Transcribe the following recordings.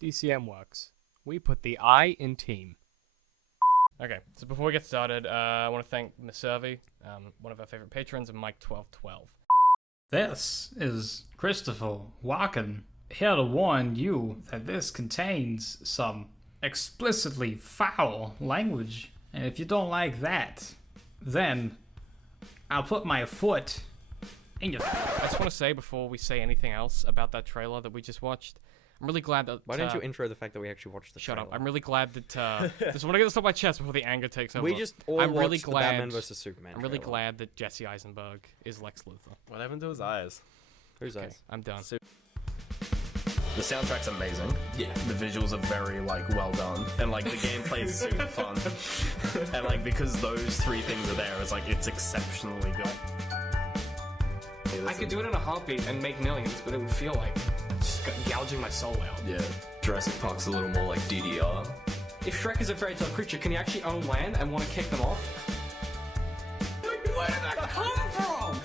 dcm.works. We put the I in team. Okay, so before we get started, I want to thank Miss Servi, one of our favorite patrons, and Mike1212. This is Christopher Walken, here to warn you that this contains some explicitly foul language. And if you don't like that, then I'll put my foot in your... I just want to say, before we say anything else about that trailer that we just watched, I'm really glad that... Why don't you intro the fact that we actually watched the Shut trailer? up. I'm really glad that... just want to get this off my chest before the anger takes over. We just all I'm watched really the glad, Batman vs. Superman I'm really trailer. glad that Jesse Eisenberg is Lex Luthor. What happened to his eyes? Whose Okay, eyes? I'm done. The soundtrack's amazing. Yeah. The visuals are very, well done. And, the gameplay is super fun. And, because those three things are there, it's exceptionally good. I could do it in a heartbeat and make millions, but it would feel like just gouging my soul out. Yeah, Jurassic Park's a little more like DDR. If Shrek is a fairy tale creature, can he actually own land and want to kick them off? Where did that come from?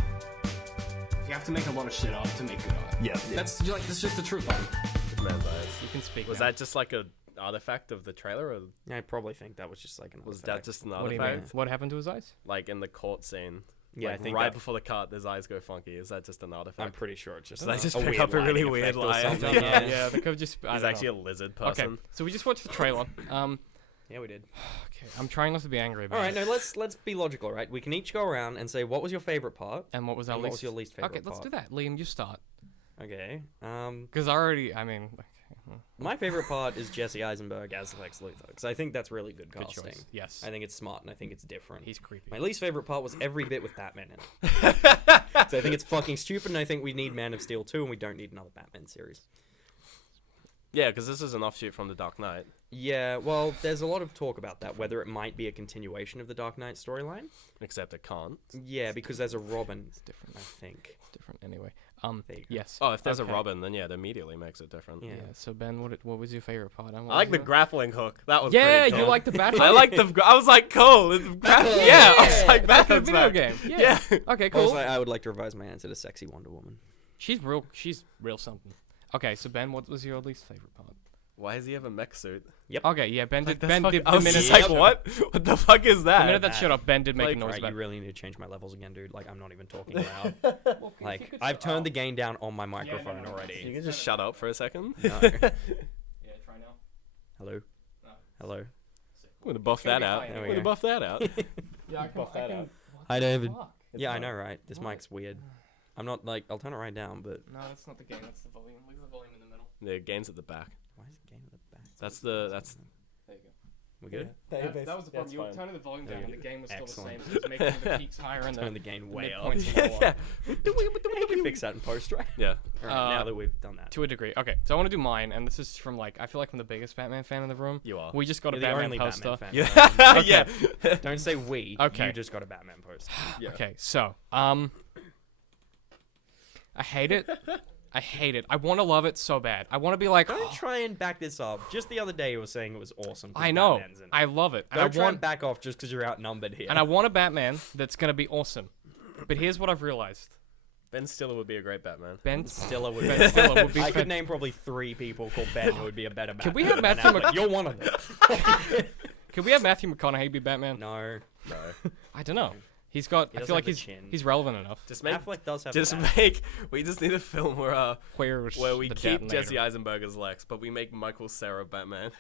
You have to make a lot of shit up to make good art. Yeah. That's just the truth on it. Man's eyes. You can speak. Was now. that just an artifact of the trailer, or Yeah, I probably think that was just an was artifact. that just an What do you mean? artifact? What happened to his eyes? In the court scene. Yeah, I think right that- before the cut, his eyes go funky. Is that just an artifact? I'm pretty sure it's just Did I just a pick weird up a really lighting weird effect or lie? something. Yeah, Yeah. they could have just. He's actually a lizard person. Okay, so we just watched the trailer. Yeah, we did. Okay, I'm trying not to be angry about All right, it. no, let's be logical, right? We can each go around and say what was your favorite part. And what was our And least? what was your least favorite Okay, let's part? do that. Liam, you start. Okay. Because I mean, My favorite part is Jesse Eisenberg as Lex Luthor because I think that's really good good casting. choice. Yes, I think it's smart and I think it's different. he's creepy. My least favorite part was every bit with Batman in it. So I think it's fucking stupid and I think we need Man of Steel 2 and we don't need another Batman series. Yeah, because this is an offshoot from The Dark Knight. Yeah, well, there's a lot of talk about that, whether it might be a continuation of the Dark Knight storyline. Except it can't. Yeah, because there's a Robin, It's different. I think. It's different anyway. There you go. Yes. Oh, if there's Okay. a Robin, then yeah, it immediately makes it different. Yeah. Yeah. So Ben, what was your favorite part? I like the grappling hook. That was Yeah, pretty cool. you like the bat. I like the. I was like, cool. It's yeah, I was like, back that in the video game. Yeah. Okay, cool. Also, I would like to revise my answer to Sexy Wonder Woman. She's real something. Okay, so Ben, what was your least favorite part? Why does he have a mech suit? Okay, yeah, Ben did. That's Ben fucking- did I the was minute. just that like, what? What the fuck is The that? minute that shut up, Ben did make a Like, noise Right, about. you really need to change my levels again, dude. Like, I'm not even talking loud. Like, I've turned the gain down on my microphone no. You already. can just shut up for a second. No. Yeah, try now. Hello? No. Hello? We're gonna buff gonna that be out. high There We're we gonna go. buff that out. Yeah, I Buff that out. Hi, David. Fuck. Yeah, I know, right? This mic's weird. I'm not, like, I'll turn it right down, but... No, that's not the game. That's the volume. Leave the volume in the middle. The game's at the back. Why is the game at the back? That's. There you go. We good? That was the problem. That's You were fine. turning the volume down, and the game was still Excellent. the same. So it was making the peaks higher and Turn the the gain way up. midpoints lower. Yeah. We can fix that in post, right? Yeah. Alright, now that we've done that. To a degree. Okay, so I want to do mine, and this is from I feel like I'm the biggest Batman fan in the room. You are. We just got You're a the Batman only poster. Batman fan. Yeah. Yeah. Don't say we. Okay. You just got a Batman poster. Yeah. Okay, so I hate it. I hate it. I want to love it so bad. I want to be like, Don't try and back this up. Just the other day you were saying it was awesome. 'cause I know. Batman's in it. I love it. And Don't I try want and back off just because you're outnumbered here. and I want a Batman that's gonna be awesome. But here's what I've realized. Ben Stiller would be a great Batman. Ben Stiller would Ben Stiller would be I could fan- name probably 3 people called Ben who would be a better Batman. Can we have than Matthew Affleck. You're one of them. Can we have Matthew McConaughey be Batman? No. No. I don't know. He's got He I doesn't feel like have the chin. he's relevant enough. Just make. Affleck does have Just a bat. make. We just need a film where Where's we the keep detonator? Jesse Eisenberg as Lex, but we make Michael Cera Batman.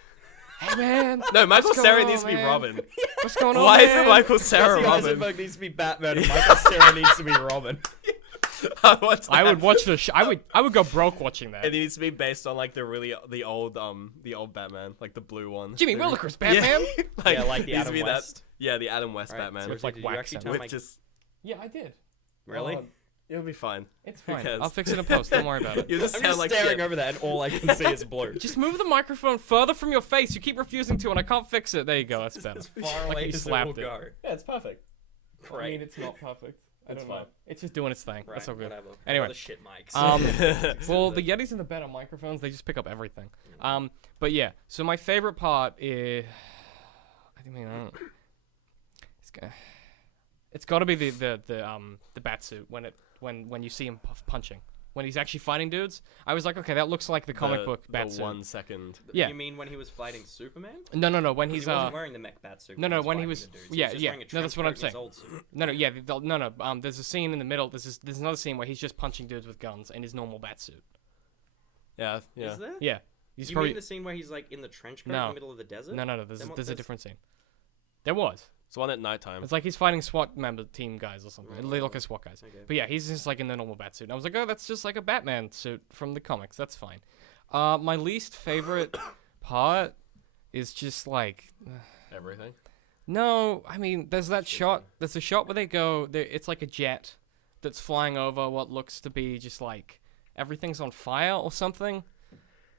Hey man, No, Michael What's Cera going needs on, to be man? Robin. what's going on? Why is man? it Michael Cera Jesse Robin? Eisenberg needs to be Batman and Michael Cera needs to be Robin. I watch I would that. watch the. I would go broke watching that. It needs to be based on the old Batman, like the blue one. Jimmy Willikers Batman. Yeah, like it the needs to Adam be West. Yeah, the Adam West Right, Batman. seriously, like did you wax actually him. turn With my... just Yeah, I did. Really? it'll be fine. It's Who fine. cares? I'll fix it in post. Don't worry about it. You just I'm sound just like staring shit. over that and all I can see is blue. Just move the microphone further from your face. You keep refusing to, and I can't fix it. There you go. That's better. As far Like away you as it slapped will it. go. Yeah, it's perfect. I mean, it's not perfect. I It's don't know. fine. It's just doing its thing. Right, That's all good. whatever. Anyway. The shit mics. Well, the Yetis and the better microphones, they just pick up everything. But yeah. So my favorite part is, I mean, I don't. It's got to be the bat suit when you see him punching. when he's actually fighting dudes, I was like, okay, that looks like the comic book the Batsuit. 1 second. Yeah. You mean when he was fighting Superman? No, when he's He wasn't wearing the mech Batsuit. no, when he fighting was the dudes. yeah, was just yeah. wearing a No, that's trench what I'm coat in his saying. old suit. No. There's a scene in the middle. There's another scene where he's just punching dudes with guns in his normal Batsuit. Yeah. Is there? Yeah. He's You probably mean the scene where he's like in the trench coat No. in the middle of the desert? no. Then what- There's a that's- different scene. There was. It's one at nighttime. It's like he's fighting SWAT member team guys or something. They look like SWAT guys. Okay. But yeah, he's just like in the normal Batsuit. And I was like, oh, that's just like a Batman suit from the comics. That's fine. My least favorite part is just like. Everything. No, I mean, there's that shot. There's a shot where they go. It's like a jet that's flying over what looks to be just like everything's on fire or something.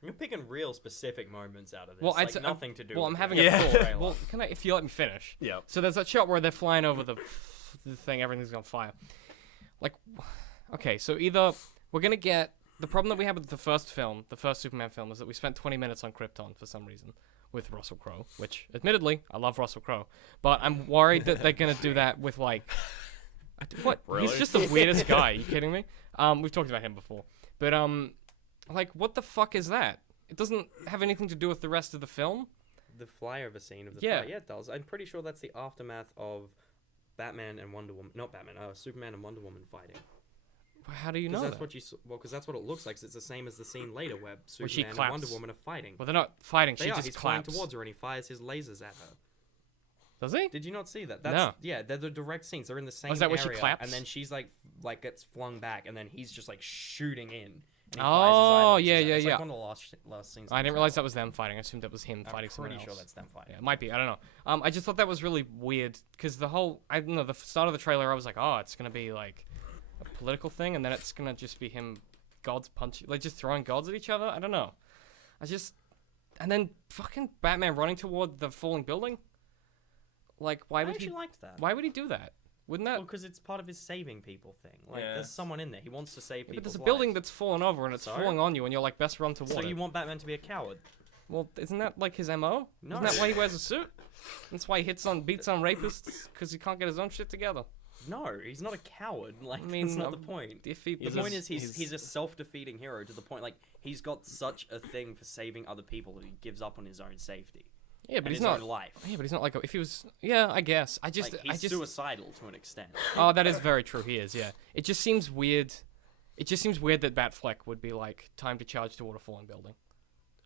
You're picking real specific moments out of this. Well, like nothing to do. Well, with I'm the having rest a of the thought. trailer. Well, can I? If you let me finish. Yeah. So there's that shot where they're flying over the thing. Everything's on fire. Like, okay, so either we're gonna get the problem that we had with the first film, the first Superman film, is that we spent 20 minutes on Krypton for some reason with Russell Crowe, which, admittedly, I love Russell Crowe, but I'm worried that they're gonna do that with like, what? Really? He's just the weirdest guy. Are you kidding me? We've talked about him before, but like, what the fuck is that? It doesn't have anything to do with the rest of the film. The flyover scene of the Yeah. fight. Yeah, it does. I'm pretty sure that's the aftermath of Batman and Wonder Woman. Not Batman. Superman and Wonder Woman fighting. How do you know Because that? that's what you. Well, because that's what it looks like. 'Cause it's the same as the scene later where Where she Superman and Wonder claps. Woman are fighting. Well, they're not fighting. They She are. just He's flying claps. towards her and he fires his lasers at her. Does he? Did you not see that? No. Yeah, they're the direct scenes. They're in the same is that where she area, claps? and then she's like gets flung back, and then he's just like shooting in. And he Oh, fires his yeah, eyelashes at her. yeah, It's yeah. like one of the last scenes. I didn't realize that was them fighting. I assumed that was him I'm fighting someone pretty else. sure that's them fighting. Yeah, it might be. I don't know. I just thought that was really weird because the whole I don't know the start of the trailer. I was like, oh, it's gonna be like a political thing, and then it's gonna just be him, gods punching, like just throwing gods at each other. I don't know. And then fucking Batman running toward the falling building. Like, why I would actually he? liked that. Why would he do that? Wouldn't that? Well, because it's part of his saving people thing. Like, Yeah. there's someone in there. He wants to save But people. there's a building that's fallen over and it's So? falling on you, and you're like best run toward So it. you want Batman to be a coward? Well, isn't that like his MO? No. Isn't that why he wears a suit? That's why he beats on rapists because he can't get his own shit together. No, he's not a coward. Like, I mean, that's not the point. If he, The but point that's- is he's a self-defeating hero to the point, like, he's got such a thing for saving other people that he gives up on his own safety. yeah, but and he's his not. own life. Yeah, but he's not like if he was. Yeah, I guess. I just. Like, I he's just. suicidal to an extent. Oh, that is very true. He is. Yeah. It just seems weird. It just seems weird that Batfleck would be like time to charge toward a falling building.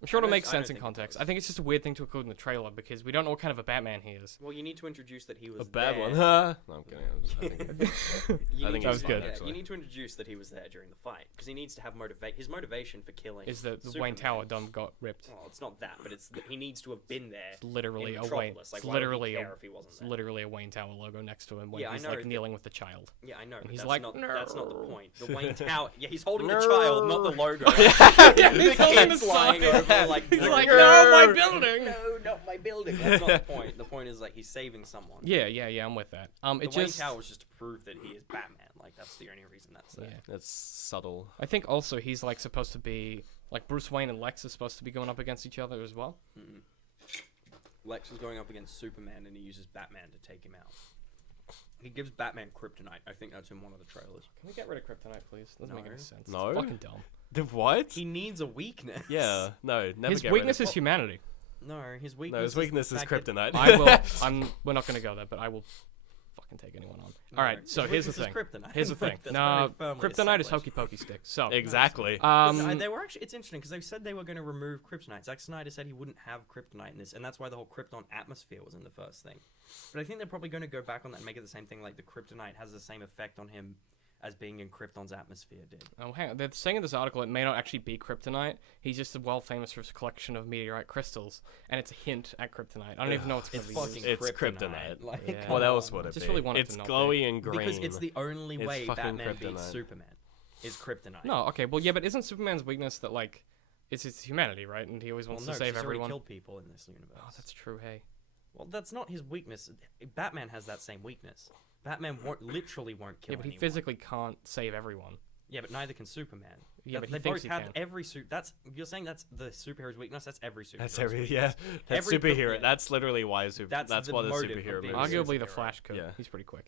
I'm sure I it'll don't- make I don't sense in think it context. does. I think it's just a weird thing to include in the trailer because we don't know what kind of a Batman he is. Well, you need to introduce that he was A bad there. one. Huh? No, I'm kidding. You I need think to- it was good. yeah, actually. you need to introduce that he was there during the fight because he needs to have his motivation for killing. Is that the Superman. Wayne Tower dome got ripped? Well, it's not that, but it's that he needs to have been there. It's literally in a Wayne. Metropolis. Like, It's why would he literally care a. if he wasn't It's there? literally a Wayne Tower logo next to him when Yeah, I he's know like that- kneeling with the child. Yeah, I know. But he's that's like, not, that's not the "No." point. The Wayne Tower. Yeah, he's holding the No. child, not the logo. Yeah, The he's holding kid's the flying sign. over, like, He's "No, like, no, no, my building. No, not my building. That's not the point. The point is like he's saving someone. Yeah, I'm with that. The It Wayne just. Tower was just to prove that he is Batman. Like that's the only reason that's there. Yeah. It's subtle. I think also he's like supposed to be like Bruce Wayne and Lex are supposed to be going up against each other as well. Lex is going up against Superman, and he uses Batman to take him out. He gives Batman kryptonite. I think that's in one of the trailers. Can we get rid of Kryptonite, please? Doesn't make No. any sense. No? It's fucking dumb. The what? He needs a weakness. Yeah. No. Never His get weakness rid is of humanity. No, his weakness. No, his weakness the is fact that- kryptonite. I will. We're not gonna go there, but I will fucking take anyone on. No, All right. So his here's the weakness thing. is kryptonite. Here's the thing. That's No, very firmly Kryptonite is established. hokey pokey sticks. So Exactly. They were actually. It's interesting because they said they were going to remove kryptonite. Zack Snyder said he wouldn't have kryptonite in this, and that's why the whole Krypton atmosphere was in the first thing. But I think they're probably going to go back on that and make it the same thing. Like the kryptonite has the same effect on him as being in Krypton's atmosphere did. Oh, hang on. They're saying in this article it may not actually be kryptonite. He's just well famous for his collection of meteorite crystals, and it's a hint at kryptonite. I don't even know what's going It's to be fucking used. It's kryptonite. kryptonite. Like, Yeah. come What else on. would it Just be? really want it to It's not be. glowy and green. Because it's the only It's way fucking Batman beats kryptonite. Superman is kryptonite. No, okay. Well, yeah, but isn't Superman's weakness that like it's his humanity, right? And he always well, wants no, to 'cause save he's already everyone. killed people in this universe. Oh, that's true. Hey. Well, that's not his weakness. Batman has that same weakness. Batman literally won't kill Yeah, but he anyone. physically can't save everyone. Yeah, but neither can Superman. Yeah, but he they thinks both he have can. every suit. That's you're saying that's the superhero's weakness. That's every superhero. That's every yeah. That's Every- superhero. yeah. That's literally why That's that's the what a motive of superhero being movie a is. Arguably the superhero. Flash could. Yeah. He's pretty quick.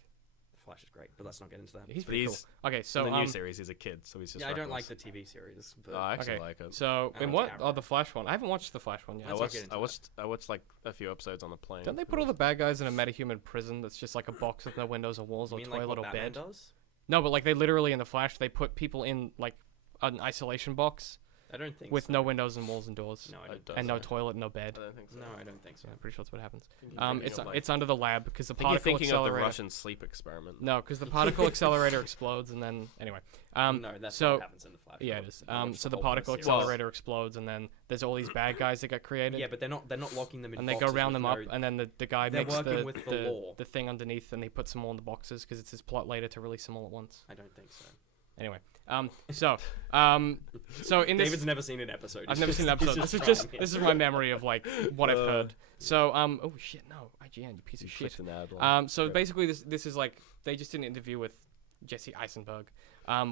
Flash is great, but let's not get into that. He's But pretty he's cool. Okay, so in the new series, he's a kid, so he's just. Yeah, I don't like reckless. the TV series. But I actually okay, like it. so I in don't what? care. Oh, the Flash one. I haven't watched the Flash one yet. I Let's not watched. get into I watched. I watched like a few episodes on the plane. Don't they put all the bad guys in a metahuman prison that's just like a box with no windows or walls you or mean toilet like what or Batman bed? does? No, but like they literally in the Flash they put people in like an isolation box I don't think with so. no windows and walls and doors No, I It don't. does. and no so. toilet, no bed. I don't think so. No, I don't think so. I'm pretty sure that's what happens. Thinking of, like- It's under the lab because the I think you're particle thinking of the accelerator. Russian sleep experiment. No, because the particle accelerator explodes and then anyway. No, that's so what happens in the Flash. yeah, it is. I watched So the whole particle first series. accelerator explodes and then there's all these bad guys that get created. Yeah, but they're not locking them in. and they go boxes round with them up, no- and then the guy They're makes working with the law. the thing underneath, and he puts them all in the boxes because it's his plot later to release them all at once. I don't think so. Anyway, so in this, David's never seen an episode. I've He's never just- seen an he's episode. just trying. This is my memory of like what I've heard. So oh shit, no, IGN, you piece of shit. Clicked an ad line. So Right. basically, this is like they just did an interview with Jesse Eisenberg,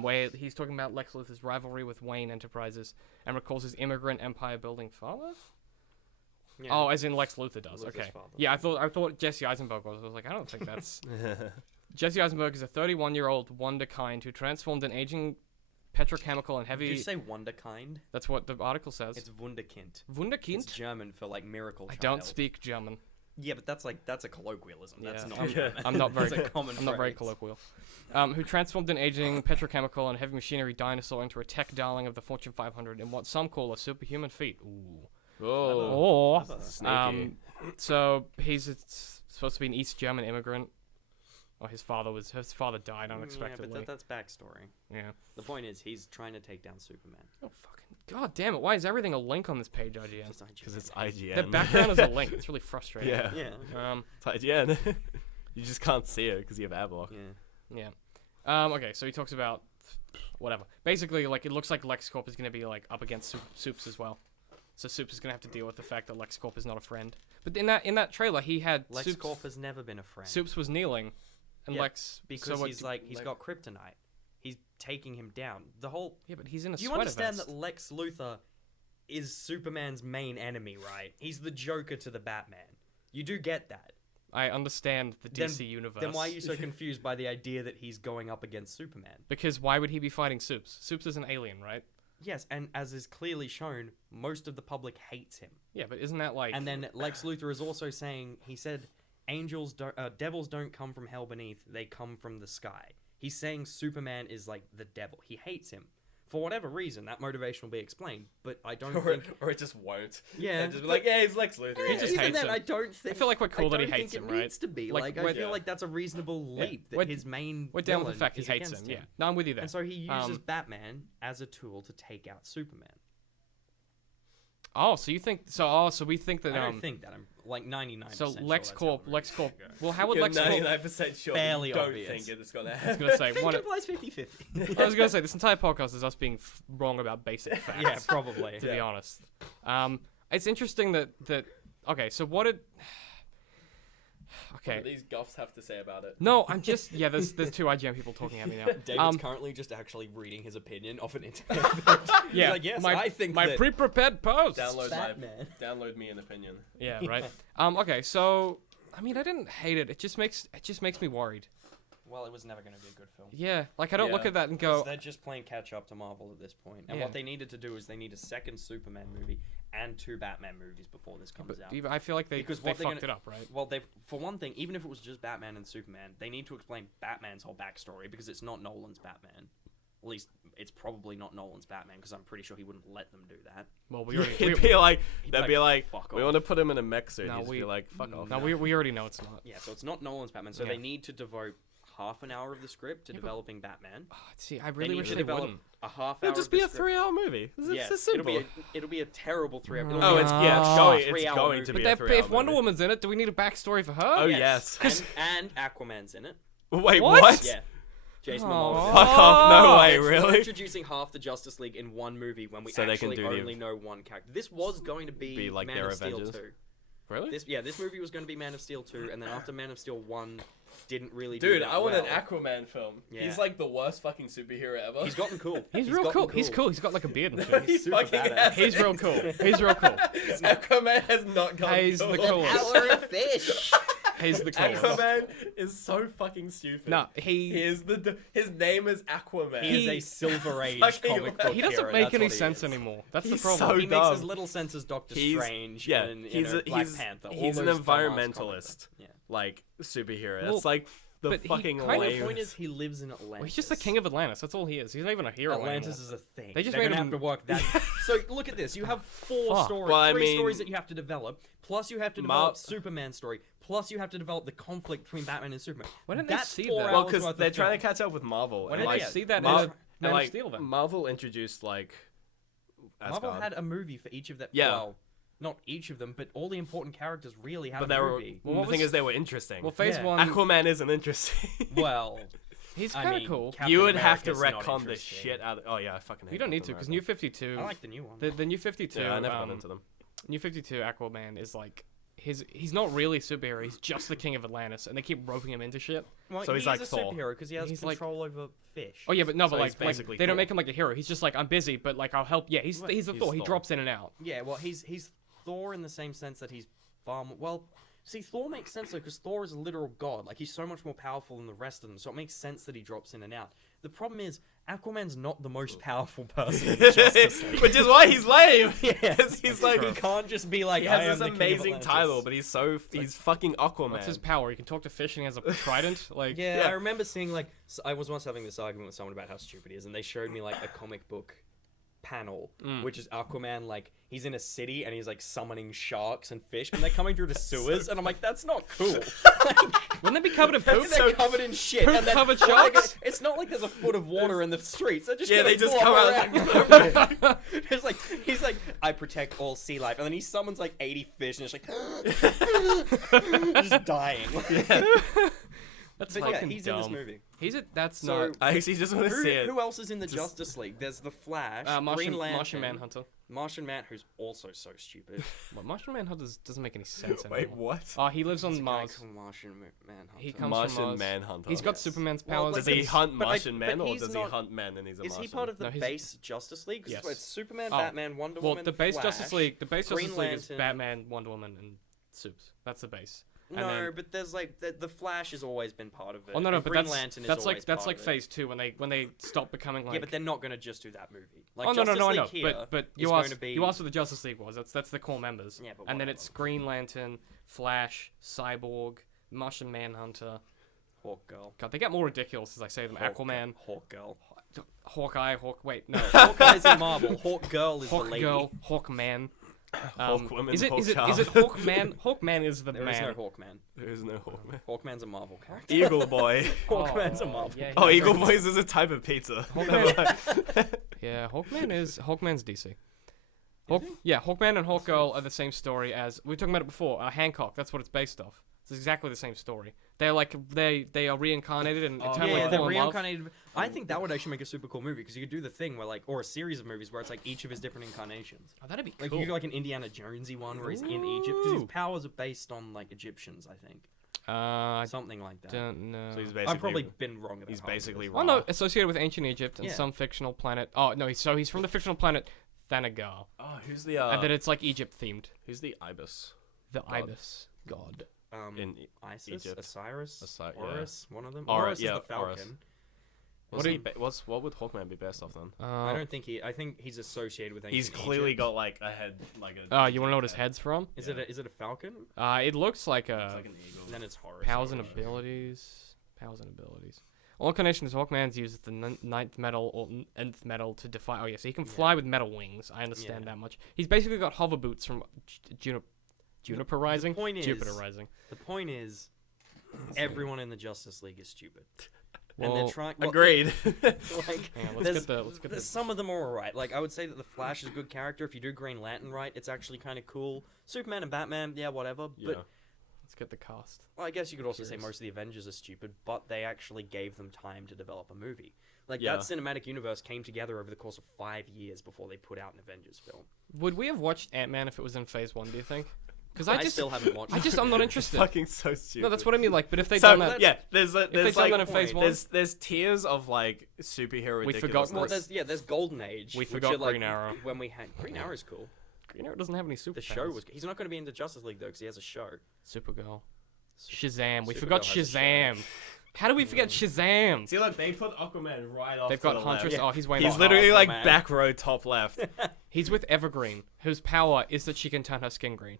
where he's talking about Lex Luthor's rivalry with Wayne Enterprises and recalls his immigrant empire building father. Yeah. Oh, as in Lex Luthor does. Luthor's Okay. father. Yeah, I thought Jesse Eisenberg was. I was like, I don't think that's. Jesse Eisenberg is a 31-year-old wonderkind who transformed an aging petrochemical and Did heavy. you say wonderkind? That's what the article says. It's Wunderkind. Wunderkind. It's German for like miracle I child. don't speak German. Yeah, but that's a colloquialism. That's Yeah, not. I'm- German. I'm not very. That's a common I'm not very phrase. colloquial. Who transformed an aging petrochemical and heavy machinery dinosaur into a tech darling of the Fortune 500 in what some call a superhuman feat. Ooh. Oh, Or sneaky. so he's supposed to be an East German immigrant. Oh, his father died unexpectedly. Yeah, but that's backstory. Yeah. The point is, he's trying to take down Superman. Oh fucking god damn it! Why is everything a link on this page, IGN? Just IGN. Because it's IGN. The background is a link. It's really frustrating. Yeah. Yeah. It's IGN. You just can't see it because you have adblock. Yeah. Yeah. Okay, so he talks about whatever. Basically, like it looks like LexCorp is gonna be like up against Supes as well. So Supes is gonna have to deal with the fact that LexCorp is not a friend. But in that trailer, he had Supes. LexCorp has never been a friend. Supes was kneeling, and Yeah, Lex because so he's got kryptonite. He's taking him down. The whole. Yeah, but he's in a Do you sweater understand vest. that Lex Luthor is Superman's main enemy, right? He's the Joker to the Batman. You do get that. I understand the Then- DC universe. Then why are you so confused by the idea that he's going up against Superman? Because why would he be fighting Supes? Supes is an alien, right? Yes, and as is clearly shown, most of the public hates him. Yeah, but isn't that like? And then Lex Luthor is also saying, he said, devils don't come from hell beneath, they come from the sky. He's saying Superman is like the devil. He hates him. For whatever reason, that motivation will be explained, but I don't think... or it just won't. Yeah. And just be like, yeah, he's Lex Luthor. He just Even hates then, him. I don't think... I feel like we're cool I that he don't hates think him, it right? needs to be. Like, I we're- feel like that's a reasonable Yeah, leap, that we're- his main We're down with the villain fact he is hates against him. Yeah, no, I'm with you there. And so he uses Um, Batman as a tool to take out Superman. Oh, so you think so? Oh, so we think that I don't think that. I'm like 99%. So sure LexCorp. that's how it is. Well, how would You're LexCorp? 99% sure. Fairly you don't obvious. think it's gonna I was happen. gonna say I think one. it applies 50-50. I was gonna say this entire podcast is us being wrong about basic facts. Yeah, probably. To be honest, it's interesting that okay. So what did? What do Okay. these guffs have to say about it? No, I'm just there's two IGN people talking at me now. David's currently just actually reading his opinion off an internet. Yeah, He's like, yes, my, I think my that pre-prepared post. Batman. me an opinion. Yeah, right. Okay, so I mean, I didn't hate it. It just makes me worried. Well, it was never going to be a good film. Yeah, like I don't look Yeah. at that and Because go, they're just playing catch up to Marvel at this point. And Yeah. what they needed to do is they need a second Superman movie and 2 Batman movies before this comes but out. even, I feel like they Because they what they're fucked gonna- it up, right? Well, for one thing, even if it was just Batman and Superman, they need to explain Batman's whole backstory because it's not Nolan's Batman. At least it's probably not Nolan's Batman because I'm pretty sure he wouldn't let them do that. Well, we already It'd be like, He'd they'd be like, "Fuck we off." want to put him in a mech suit. No, He'd just be like, fuck off. no, we already know it's not. Yeah, so it's not Nolan's Batman. So Yeah. they need to devote half an hour of the script to Yeah, but- developing Batman. Oh, see, I They really need wish to they develop wouldn't. a half hour. It'll just of be the a script. 3-hour movie. It's Yes, just it'll simple. be a terrible 3-hour. Oh, it's Ah. it's 3-hour going movie. to But be a that, 3-hour if Wonder movie. Woman's in it, do we need a backstory for her? Oh, yes. And Aquaman's in it. Wait, What? what? Yeah. Jason Aw. Momoa. Fuck off! No way, We're really? introducing half the Justice League in one movie when we So they can actually do the- only know one character. This was going to be Be like Man their of Steel Avengers? 2. Really? This movie was going to be Man of Steel 2, and then after Man of Steel 1 didn't really do Dude, that I want well. an Aquaman film. Yeah. He's like the worst fucking superhero ever. He's gotten cool. He's real gotten cool. He's cool. He's got like a beard and shit. He's super fucking badass. has He's real cool. He's real cool. Aquaman has not gone He's cool. the coolest. Hour of fish. He's the coolest. Aquaman is so fucking stupid. No, he his name is Aquaman. He is a Silver Age fucking comic book he doesn't hero, make that's any what he sense is. anymore. That's He's the problem. so He makes as dumb. little sense as Doctor He's- Strange yeah, and he's a- Black he's- Panther. all he's an those dumbass environmentalist. comics. Yeah. Like superhero. Well, That's like the but he fucking kind of- The lame. point is, he lives in Atlantis. Well, he's just the king of Atlantis. That's all he is. He's not even a hero Atlantis anymore. is a thing. They just They're made gonna him- have to work that. So look at this. You have four Fuck. stories, Well, I three mean- stories that you have to develop. Plus, you have to develop Superman's story. Plus, you have to develop the conflict between Batman and Superman. Why didn't they That's see 4 that? Well, hours because worth of they're trying to film. catch up with Marvel. Why and, didn't like, they see that Mar- in Man and, of like, Steel then? Marvel introduced like Marvel Asgard. had a movie for each of them. Yeah. Well, not each of them, but all the important characters really had but a they were. movie. Well, the what thing was- is, they were interesting. Well, Phase Yeah. 1, Aquaman isn't interesting. Well, he's I kind of mean, cool. Captain You would have to America's not retcon the interesting. shit out of. Oh yeah, I fucking. Hate You don't need to, Captain because New America. 52, I like the new one. the New 52, Yeah, I never got into them. New 52 Aquaman is like, he's not really a superhero, he's just the king of Atlantis, and they keep roping him into shit. Well, So he's he's like a Thor. superhero because he has He's like- control over fish. Oh yeah, but no, So but he's like basically they don't Thor. make him like a hero. He's just like, I'm busy, but like I'll help. Yeah, he's a He's Thor. He Thor. drops in and out. Yeah, well, he's Thor in the same sense that he's far more. Well, see, Thor makes sense though because Thor is a literal god. Like he's so much more powerful than the rest of them, so it makes sense that he drops in and out. The problem is Aquaman's not the most powerful person in the Justice League. Which is why he's lame. Yeah, he's like he can't just be like. he I has am this the king of amazing Atlantis. title, but he's fucking Aquaman. What's his power? He can talk to fish and he has a trident. Like Yeah, Yeah. I remember seeing like I was once having this argument with someone about how stupid he is, and they showed me like a comic book panel, which is Aquaman like he's in a city and he's like summoning sharks and fish, and they're coming through the sewers, and I'm like, that's not cool. wouldn't they be covered in poop? They're covered in shit. And then, Poop-covered like, sharks? it's not like there's a foot of water in the streets. They're just Yeah, gonna they just flop come out around. It's like he's like, I protect all sea life, and then he summons like 80 fish, and it's like just dying. That's But yeah, fucking he's dumb. in this movie. That's So- not. I actually just want to see it. Who else is in the Justice League? There's the Flash, Green Martian Lantern, Manhunter. Martian Man, who's also so stupid. Well, Martian Manhunter doesn't make any sense Wait, anymore. what? Oh, he lives There's a on guy Mars. called Martian Manhunter. He comes from Martian Mars. Manhunter. He's got Yes. Superman's Well, powers. like, Does he hunt but, like, Martian men, but or he's does not- he hunt men and he's a Is Martian? he part of the No, he's- base Justice League? 'Cause Yes. it's Superman, Oh. Batman, Wonder Well, Woman, the base Flash, Justice League is Lantern. Batman, Wonder Woman, and Supes. That's the base. And No, then- but there's like the Flash has always been part of it. Oh no, no, and but Green that's Lantern is that's like always that's part like of it. phase 2 when they stop becoming like. Yeah, but they're not going to just do that movie. Like, Oh no, Justice I League know. here But is you going asked to be... you asked what the Justice League was. That's the core members. Yeah, but and then one of it's them. Green Lantern, Flash, Cyborg, Martian Manhunter. Hawkgirl. God, they get more ridiculous as I say them. Aquaman, Hawkgirl. Hawkeye, Wait, no. Hawkeye's in Marvel. Hawkgirl is the lady. Hawkgirl, Hawkman. Hawkwoman, is it Hawkchild. Hawkman? Hawkman is the There man. is no Hawkman. There is no Hawkman. Hawkman's a Marvel character. Eagle Boy. Hawkman's a Marvel. Yeah, Oh, yeah, Eagle right. Boys is a type of pizza. Yeah, Hawkman's DC. Hawkman and Hawkgirl are the same story as we were talking about it before. Hancock. That's what it's based off. It's exactly the same story. They're like they are reincarnated and eternally Yeah, fall they're in love. reincarnated. I think that would actually make a super cool movie because you could do the thing where like, or a series of movies where it's like each of his different incarnations. Oh, that'd be Like cool. you could do like an Indiana Jonesy one where he's in Egypt because his Ooh. powers are based on like Egyptians, I think, I something like that. don't know. So he's basically. I've probably been wrong about He's half of basically this. Oh no, associated with ancient Egypt and Yeah. some fictional planet. Oh no, he's from the fictional planet Thanagar, Oh, who's the and then it's like Egypt themed. who's the ibis The God. ibis god. in Isis, Egypt? Osiris, Yeah. Horus, one of them. Horus, Horus is yeah, the Falcon. Horus. What What would Hawkman be based off then? I don't think I think he's associated with ancient He's clearly Egypt. got like a head, like a. Oh, you want to know what his head's from? Is it a falcon? It looks like It's a like an eagle. And then it's Horus. powers and abilities. Powers and abilities. All incarnations of Hawkman's uses the ninth metal or nth metal to defy. Oh yes, he can fly with metal wings. I understand Yeah. that much. He's basically got hover boots from Juniper Rising. point is- Jupiter Rising. The point is, everyone in the Justice League is stupid, Well, and they're trying. Agreed. Like, hang on, let's there's get the. some of them are alright. Like I would say that the Flash is a good character. If you do Green Lantern right, it's actually kind of cool. Superman and Batman, yeah, whatever. Yeah. But Let's get the cast. well, I guess you could also say Curious. most of the Avengers are stupid, but they actually gave them time to develop a movie. Like Yeah. that cinematic universe came together over the course of 5 years before they put out an Avengers film. Would we have watched Ant-Man if it was in Phase 1? Do you think? Because I still haven't watched. I'm not interested. Fucking so stupid. No, that's what I mean. Like, but if they So done that, yeah, there's they there's done like that in Phase 1? there's tiers of like superhero We forgot ridiculousness. Well, there's Golden Age. We which forgot are, like, Green Arrow. When we had Green Arrow's cool. Green Arrow doesn't have any superpowers. The show was. He's not going to be in the Justice League though, because he has a show. Supergirl. Shazam. We Supergirl forgot has a show. Shazam. How do we forget Shazam? See, look, they put Aquaman right off. They've to got the Huntress. left. Oh, he's way He's more. literally like Aquaman. back row, top left. He's with Evergreen, whose power is that she can turn her skin green.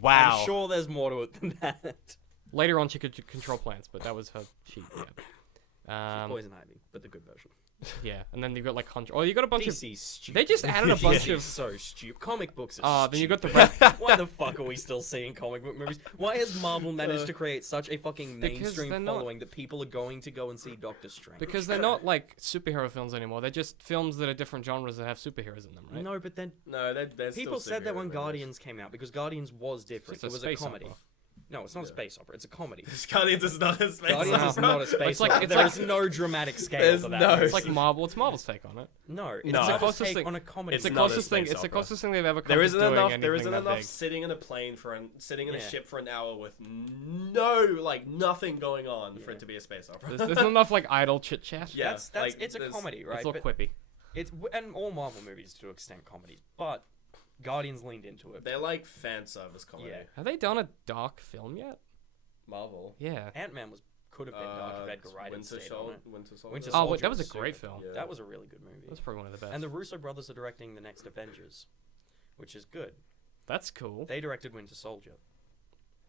Wow. I'm sure there's more to it than that. Later on, she could control plants, but that was her cheat. Yeah. Poison Ivy, but the good version. Yeah, and then you've got like Hunter. Oh, you got a bunch of. DC's stupid. They just added a bunch DC's of. so stupid. Comic books are Oh, then you got the stupid. red. Why the fuck are we still seeing comic book movies? Why has Marvel managed to create such a fucking Because mainstream they're not- following that people are going to go and see Doctor Strange? Because they're not like superhero films anymore. They're just films that are different genres that have superheroes in them, right? No, but then No, there's people still said that when superhero movies. Guardians came out because Guardians was different. It's a It was a space comedy. opera. No, it's not a space opera. It's a comedy. Guardians is not a space Guardians opera. is not a space It's like- opera. it's There like- is no dramatic scale There's to that. no- It's like Marvel. It's Marvel's take on it. No, it's No. Marvel's It's the closest take thing- on a comedy. It's the not a closest thing. space It's the opera. closest thing they've ever come There to isn't doing enough. anything There isn't that enough big. sitting in a plane sitting in a Yeah. ship for an hour with nothing going on for it to be a space opera. There's not enough like idle chit chat. Yeah, That's like, it's a there's- comedy, right? It's all But quippy. it's and all Marvel movies to an extent comedies, but Guardians leaned into it. They're like fan service comedy. Yeah. Have they done a dark film yet? Marvel. Yeah. Ant-Man could have been dark if Edgar Wright had stayed on it. Winter Soldier. Winter Oh, wait, Soldier that was a was great super- film. Yeah. That was a really good movie. That's probably one of the best. And the Russo brothers are directing the next Avengers, which is good. That's cool. They directed Winter Soldier.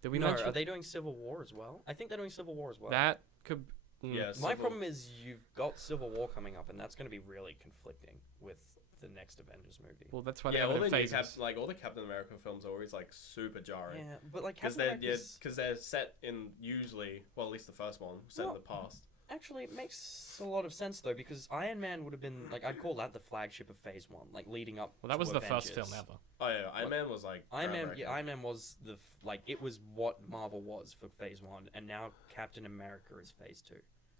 Did we No, mention are they doing Civil War as well? I think they're doing Civil War as well. that? Could. Yeah, My Civil- problem is you've got Civil War coming up, and that's going to be really conflicting with the next Avengers movie. Well, that's why Yeah, they all have the it new in phases. all the Captain America films are always like super jarring. Yeah, but like Because Captain they're America's... set in usually, well, at least the first one, set in the past. Actually, it makes a lot of sense though, because Iron Man would have been like I'd call that the flagship of Phase 1, like leading up. Well, that to was the Avengers. first film ever. Oh yeah, Iron Man was like Iron Man, groundbreaking. yeah, Iron Man was it was what Marvel was for Phase 1, and now Captain America is Phase 2.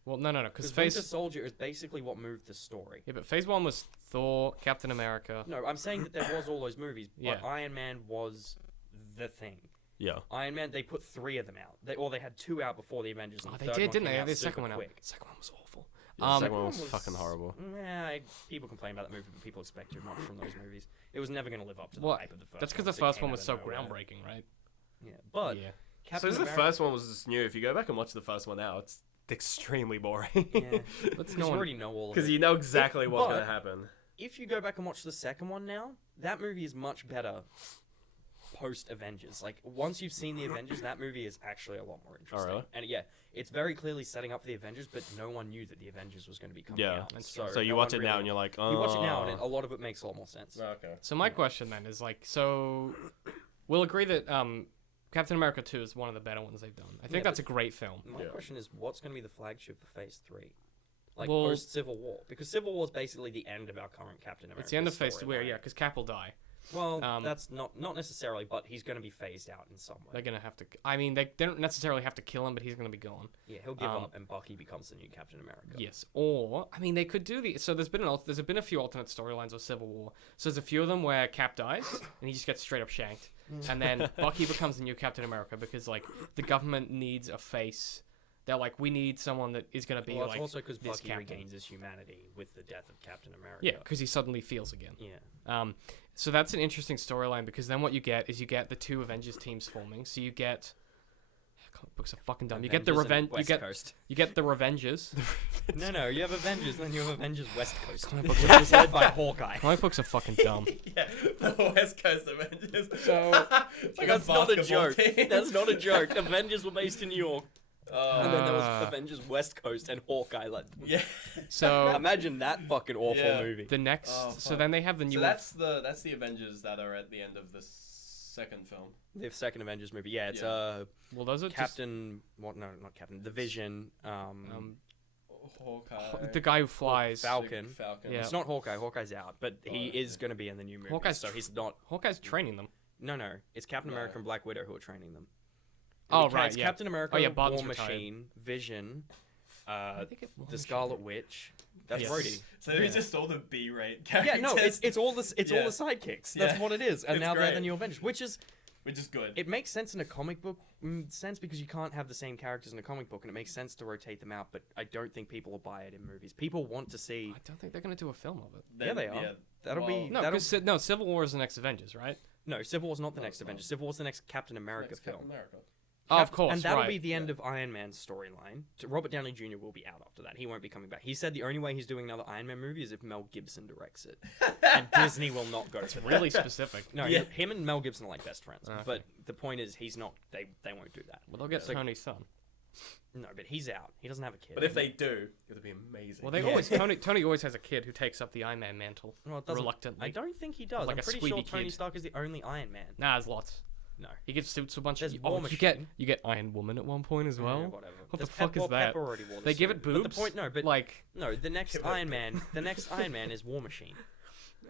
Well, no, because Because phase. Winter Soldier is basically what moved the story. Yeah, but phase 1 was Thor, Captain America. No, I'm saying that there was all those movies, but Yeah. Iron Man was the thing. Yeah. Iron Man, they put 3 of them out. They had 2 out before the Avengers. And Oh, the they third did, one didn't came they? out The super second one out. quick. The second one was awful. The second one was fucking horrible. Yeah, people complain about that movie, but people expect too much from those movies. It was never going to live up to the Well, hype of the first. That's because one, the so it first came one out was of so nowhere. groundbreaking, right? Yeah, but Yeah. Captain So the America, first one was just new. If you go back and watch the first one now, it's extremely boring. yeah, Let's because go you on. already know all of Because it. you know exactly what's but- going to happen. If you go back and watch the second one now, that movie is much better post Avengers. Like once you've seen the Avengers, that movie is actually a lot more interesting. really? And yeah, it's very clearly setting up for the Avengers, but no one knew that the Avengers was going to be coming Yeah. out. That's So, So you no watch one it now really- and you're like, oh. You watch it now, and a lot of it makes a lot more sense. Okay. So my question then is like, so we'll agree that Captain America 2 is one of the better ones they've done. I think Yeah, that's a great film. My Yeah. question is, what's going to be the flagship for Phase 3? Like Well- post Civil War, because Civil War is basically the end of our current Captain America. It's the end of phase 2, yeah, because Cap will die. Well, Um, that's not necessarily, but he's going to be phased out in some way. They're gonna have to. I mean, they don't necessarily have to kill him, but he's gonna be gone. Yeah, he'll give um, up, and Bucky becomes the new Captain America. Yes, or I mean, they could do the. So there's been a few alternate storylines of Civil War. So there's a few of them where Cap dies and he just gets straight up shanked, and then Bucky becomes the new Captain America because like the government needs a face. They're like, we need someone that is gonna be Well, it's like also because this Bucky captain. regains his humanity with the death of Captain America. Yeah, because he suddenly feels again. Yeah. So that's an interesting storyline because then what you get is you get the two Avengers teams forming. So you get comic books are fucking dumb. You get the Avengers and revenge. You West get Coast. you get the Revengers. No, you have Avengers, then you have Avengers West Coast, Comic which books is led by Hawkeye. Comic books are fucking dumb. Yeah, the West Coast Avengers. So- It's like That's not a basketball joke. team. That's not a joke. Avengers were based in New York, and then there was Ah. Avengers West Coast, and Hawkeye led them. Yeah. So Imagine that fucking awful Yeah. movie. the next, Oh, so fuck. then they have the new. So that's the Avengers that are at the end of the second film. The second Avengers movie. Yeah, it's Yeah. well, those are Captain. What? No, not Captain. The Vision. Hawkeye. the guy who flies. Falcon. Falcon. Yeah. It's not Hawkeye. Hawkeye's out, but he is going to be in the new movie. Hawkeye's so he's not. Hawkeye's training them. No, it's Captain No. America and Black Widow who are training them. Oh, It's right, yeah. Captain America, Oh, yeah, Barton's War retired. Machine, Vision, I think it the Scarlet Witch. That's Yes. Rhodey. So they're Yeah. just all the B-rate Yeah, characters. no, it's all the Yeah. sidekicks. That's Yeah. what it is, and It's now they're the great. new Avengers, which is which is good. it makes sense in a comic book sense because you can't have the same characters in a comic book, and it makes sense to rotate them out. But I don't think people will buy it in movies. People want to see. I don't think they're gonna do a film of it. Yeah, they are. That'll be No, that'll, because no, Civil War is the next Avengers, right? no. Civil War's not the No, next it's not. Avengers. Civil War's the next Captain America Next film. Captain America. Oh, of course, And that'll right. be the end of Iron Man's storyline. Robert Downey Jr. will be out after that. He won't be coming back. He said the only way he's doing another Iron Man movie is if Mel Gibson directs it. And Disney will not go for that. Really specific. No, Yeah. him and Mel Gibson are like best friends. Okay. But the point is, he's not. They won't do that. Well, they'll get So- Tony's son. No, but he's out. He doesn't have a kid. But if they do, it'll be amazing. Well, they always Tony always has a kid who takes up the Iron Man mantle. Well, it doesn't- reluctantly. I don't think he does. Like I'm a pretty sure squeaky Tony kid. Stark is the only Iron Man. Nah, there's lots. No. He gives suits to a bunch There's of. War You get Machine. Iron Woman at one point as well. Yeah, whatever. What the There's fuck is that? Pepper already wore the They give suit. it boobs. But the point, no, but like no, the next Give it Iron Man, is War Machine.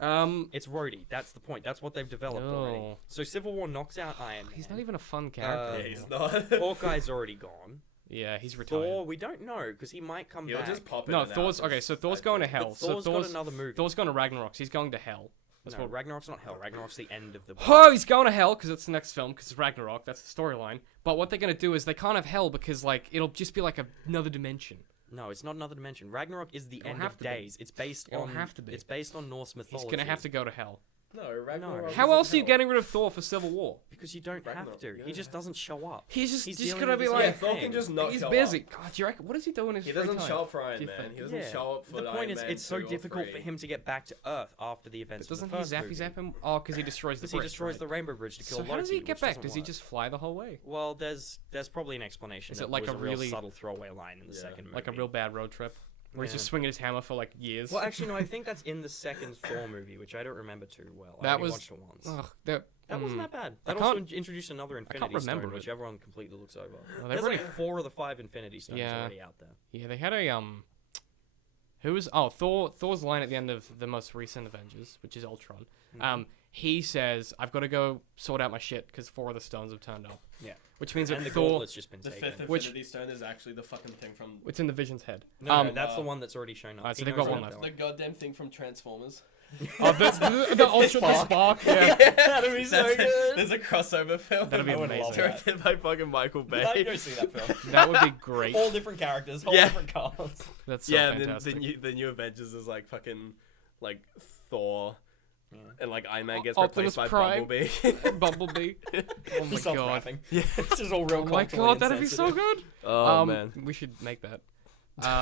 It's Rhodey. That's the point. That's what they've developed already. No. So Civil War knocks out Iron Man. he's not even a fun character. Yeah, he's anymore. not. Hawkeye's already gone. Yeah, he's retired. Thor, we don't know because he might come He'll back. just pop in No, and out Thor's as okay. So Thor's side going to thing. hell. But So Thor's got Thor's another movie. Thor's going to Ragnarok. So he's going to hell. That's No, what. Ragnarok's not hell. Ragnarok's the end of the. Oh, he's going to hell because it's the next film because it's Ragnarok. That's the storyline. But what they're gonna do is they can't have hell because like it'll just be like another dimension. No, it's not another dimension. Ragnarok is the It'll end have of to be. days. It's based It'll on. have to be. It's based on Norse mythology. He's gonna have to go to hell. No, Ragnarok. How isn't else are you hell. getting rid of Thor for Civil War? Because you don't have Ragnarok, to. yeah. He just doesn't show up. He's just dealing gonna with be his like, own Yeah, Thor thing. can just not he's show busy. up. God, do you reckon, what is he doing in his He free doesn't time? show up for Iron Do you Man. think? He doesn't Yeah. show up for The point Iron is, Man it's so 2 or difficult 3. for him to get back to Earth after the events But of doesn't the he first zap? movie. He zap him? Oh, because he destroys the Because he bridge. destroys right? the Rainbow Bridge to kill So Loki. how does he which get back? doesn't Does he work. just fly the whole way? Well, there's probably an explanation. Is that it like was a real really- subtle throwaway line in the Yeah. second movie? Like a real bad road trip, where he's Yeah. just swinging his hammer for like years. Well, actually, no. I think that's in the second Thor movie, which I don't remember too well. I That only was- watched it once. Ugh, that Wasn't that bad. I That also can't- introduced another can't Infinity remember Stone, it. which everyone completely looks over. Well, There's they've like 4 of the 5 Infinity Stones Yeah. already out there. Yeah, they had a Who was Thor's line at the end of the most recent Avengers, which is Ultron. He says, "I've got to go sort out my shit because 4 of the stones have turned up." Yeah. Which means And that the Thor, gauntlet's just been The taken. fifth Which- Infinity Stone is actually the fucking thing from it's in the Vision's head. No, that's the one that's already shown up. Alright, so He they've knows got one about left. the goddamn thing from Transformers. Oh, the Ultra the Spark. Yeah, That'd be so good. There's a crossover film. That'd be I would love amazing. that. Directed by fucking Michael I'd Bay. go see that film. That would be great. All different characters, whole Yeah. different cars. That's so Yeah, and then fantastic. the new Avengers is like fucking like Thor, Yeah. and like Iron Man gets Optimus replaced by Prime. Bumblebee. Bumblebee. Oh my He stops god. laughing. Yeah. This is all real. Oh my culturally god, that'd be so insensitive. good. Oh man. We should make that.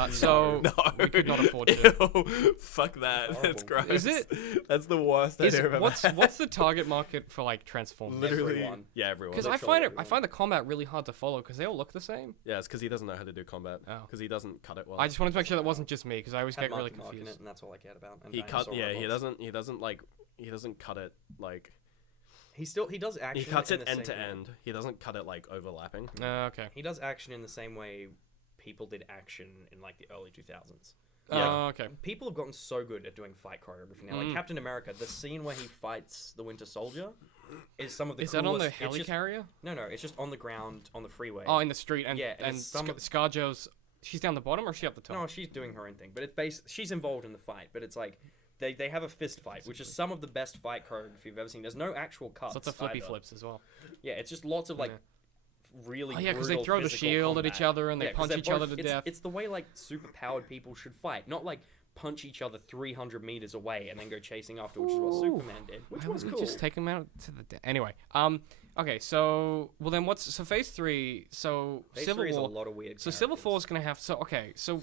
So No, we could not afford to. Ew, fuck that. That's gross. Horrible. Is it? That's the worst idea I've ever had. What's the target market for like Transformers? Literally, Everyone. yeah, everyone. Because I literally find the combat really hard to follow because they all look the same. Yeah, it's because he doesn't know how to do combat. Oh. Because he doesn't cut it well. I just wanted to make sure that wasn't just me because I always Had get really Marky Mark in it, confused. and that's all I cared about. And he cut. dinosaur Yeah, robots. he doesn't cut it like. He does action. He cuts in it the end same to way. end. He doesn't cut it like overlapping. Okay. He does action in the same way people did action in like the early 2000s. Yeah. Okay. People have gotten so good at doing fight choreography now. Like Mm. Captain America, the scene where he fights the Winter Soldier is some of the Is coolest. that on the it's just- helicarrier? No, it's just on the ground on the freeway. Oh, in the street and Yeah, and and it's some of- ScarJo's. She's down the bottom or is she up the top? No, she's doing her own thing, but she's involved in the fight. But it's like they have a fist fight, which is some of the best fight choreography you've ever seen. There's no actual cuts. Lots of flippy either. flips as well. Yeah, it's just lots of like Yeah. really. Oh yeah, because they brutal throw the physical shield at combat. each other and they Yeah, 'cause punch they're each other both- to it's, death. It's the way like super powered people should fight, not like punch each other 300 meters away and then go chasing after, which is what Superman did, which Why was don't cool. we just take him out to the anyway. Okay, so well then so phase 3? So Phase Civil 3 is a War. lot of weird. So Civil characters. 4 is gonna have. So okay, so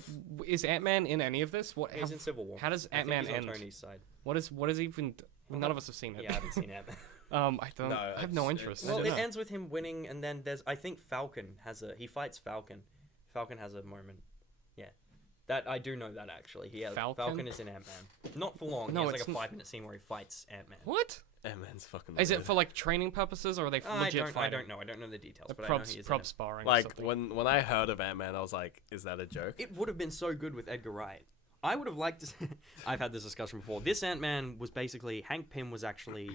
is Ant-Man in any of this? What? He's in Civil War. How does I think Ant-Man he's on end? Tony's side. What is even? None of us have seen it. Yeah, I haven't seen Ant-Man. I don't. No, I have no it's- interest. Well, I it don't know. ends with him winning, and then I think Falcon he fights Falcon. Falcon has a moment. Yeah. That I do know that actually. Falcon is in Ant-Man. Not for long. No, he has it's like a 5-minute scene where he fights Ant-Man. What? Ant-Man's fucking. Is it weird. for like training purposes or are they legit I fighting? don't know. I don't know the details, Like but I know he is in prob it. sparring. or like something. when I heard of Ant-Man, I was like, is that a joke? It would have been so good with Edgar Wright. I would have liked to. I've had this discussion before. This Ant-Man was basically Hank Pym was actually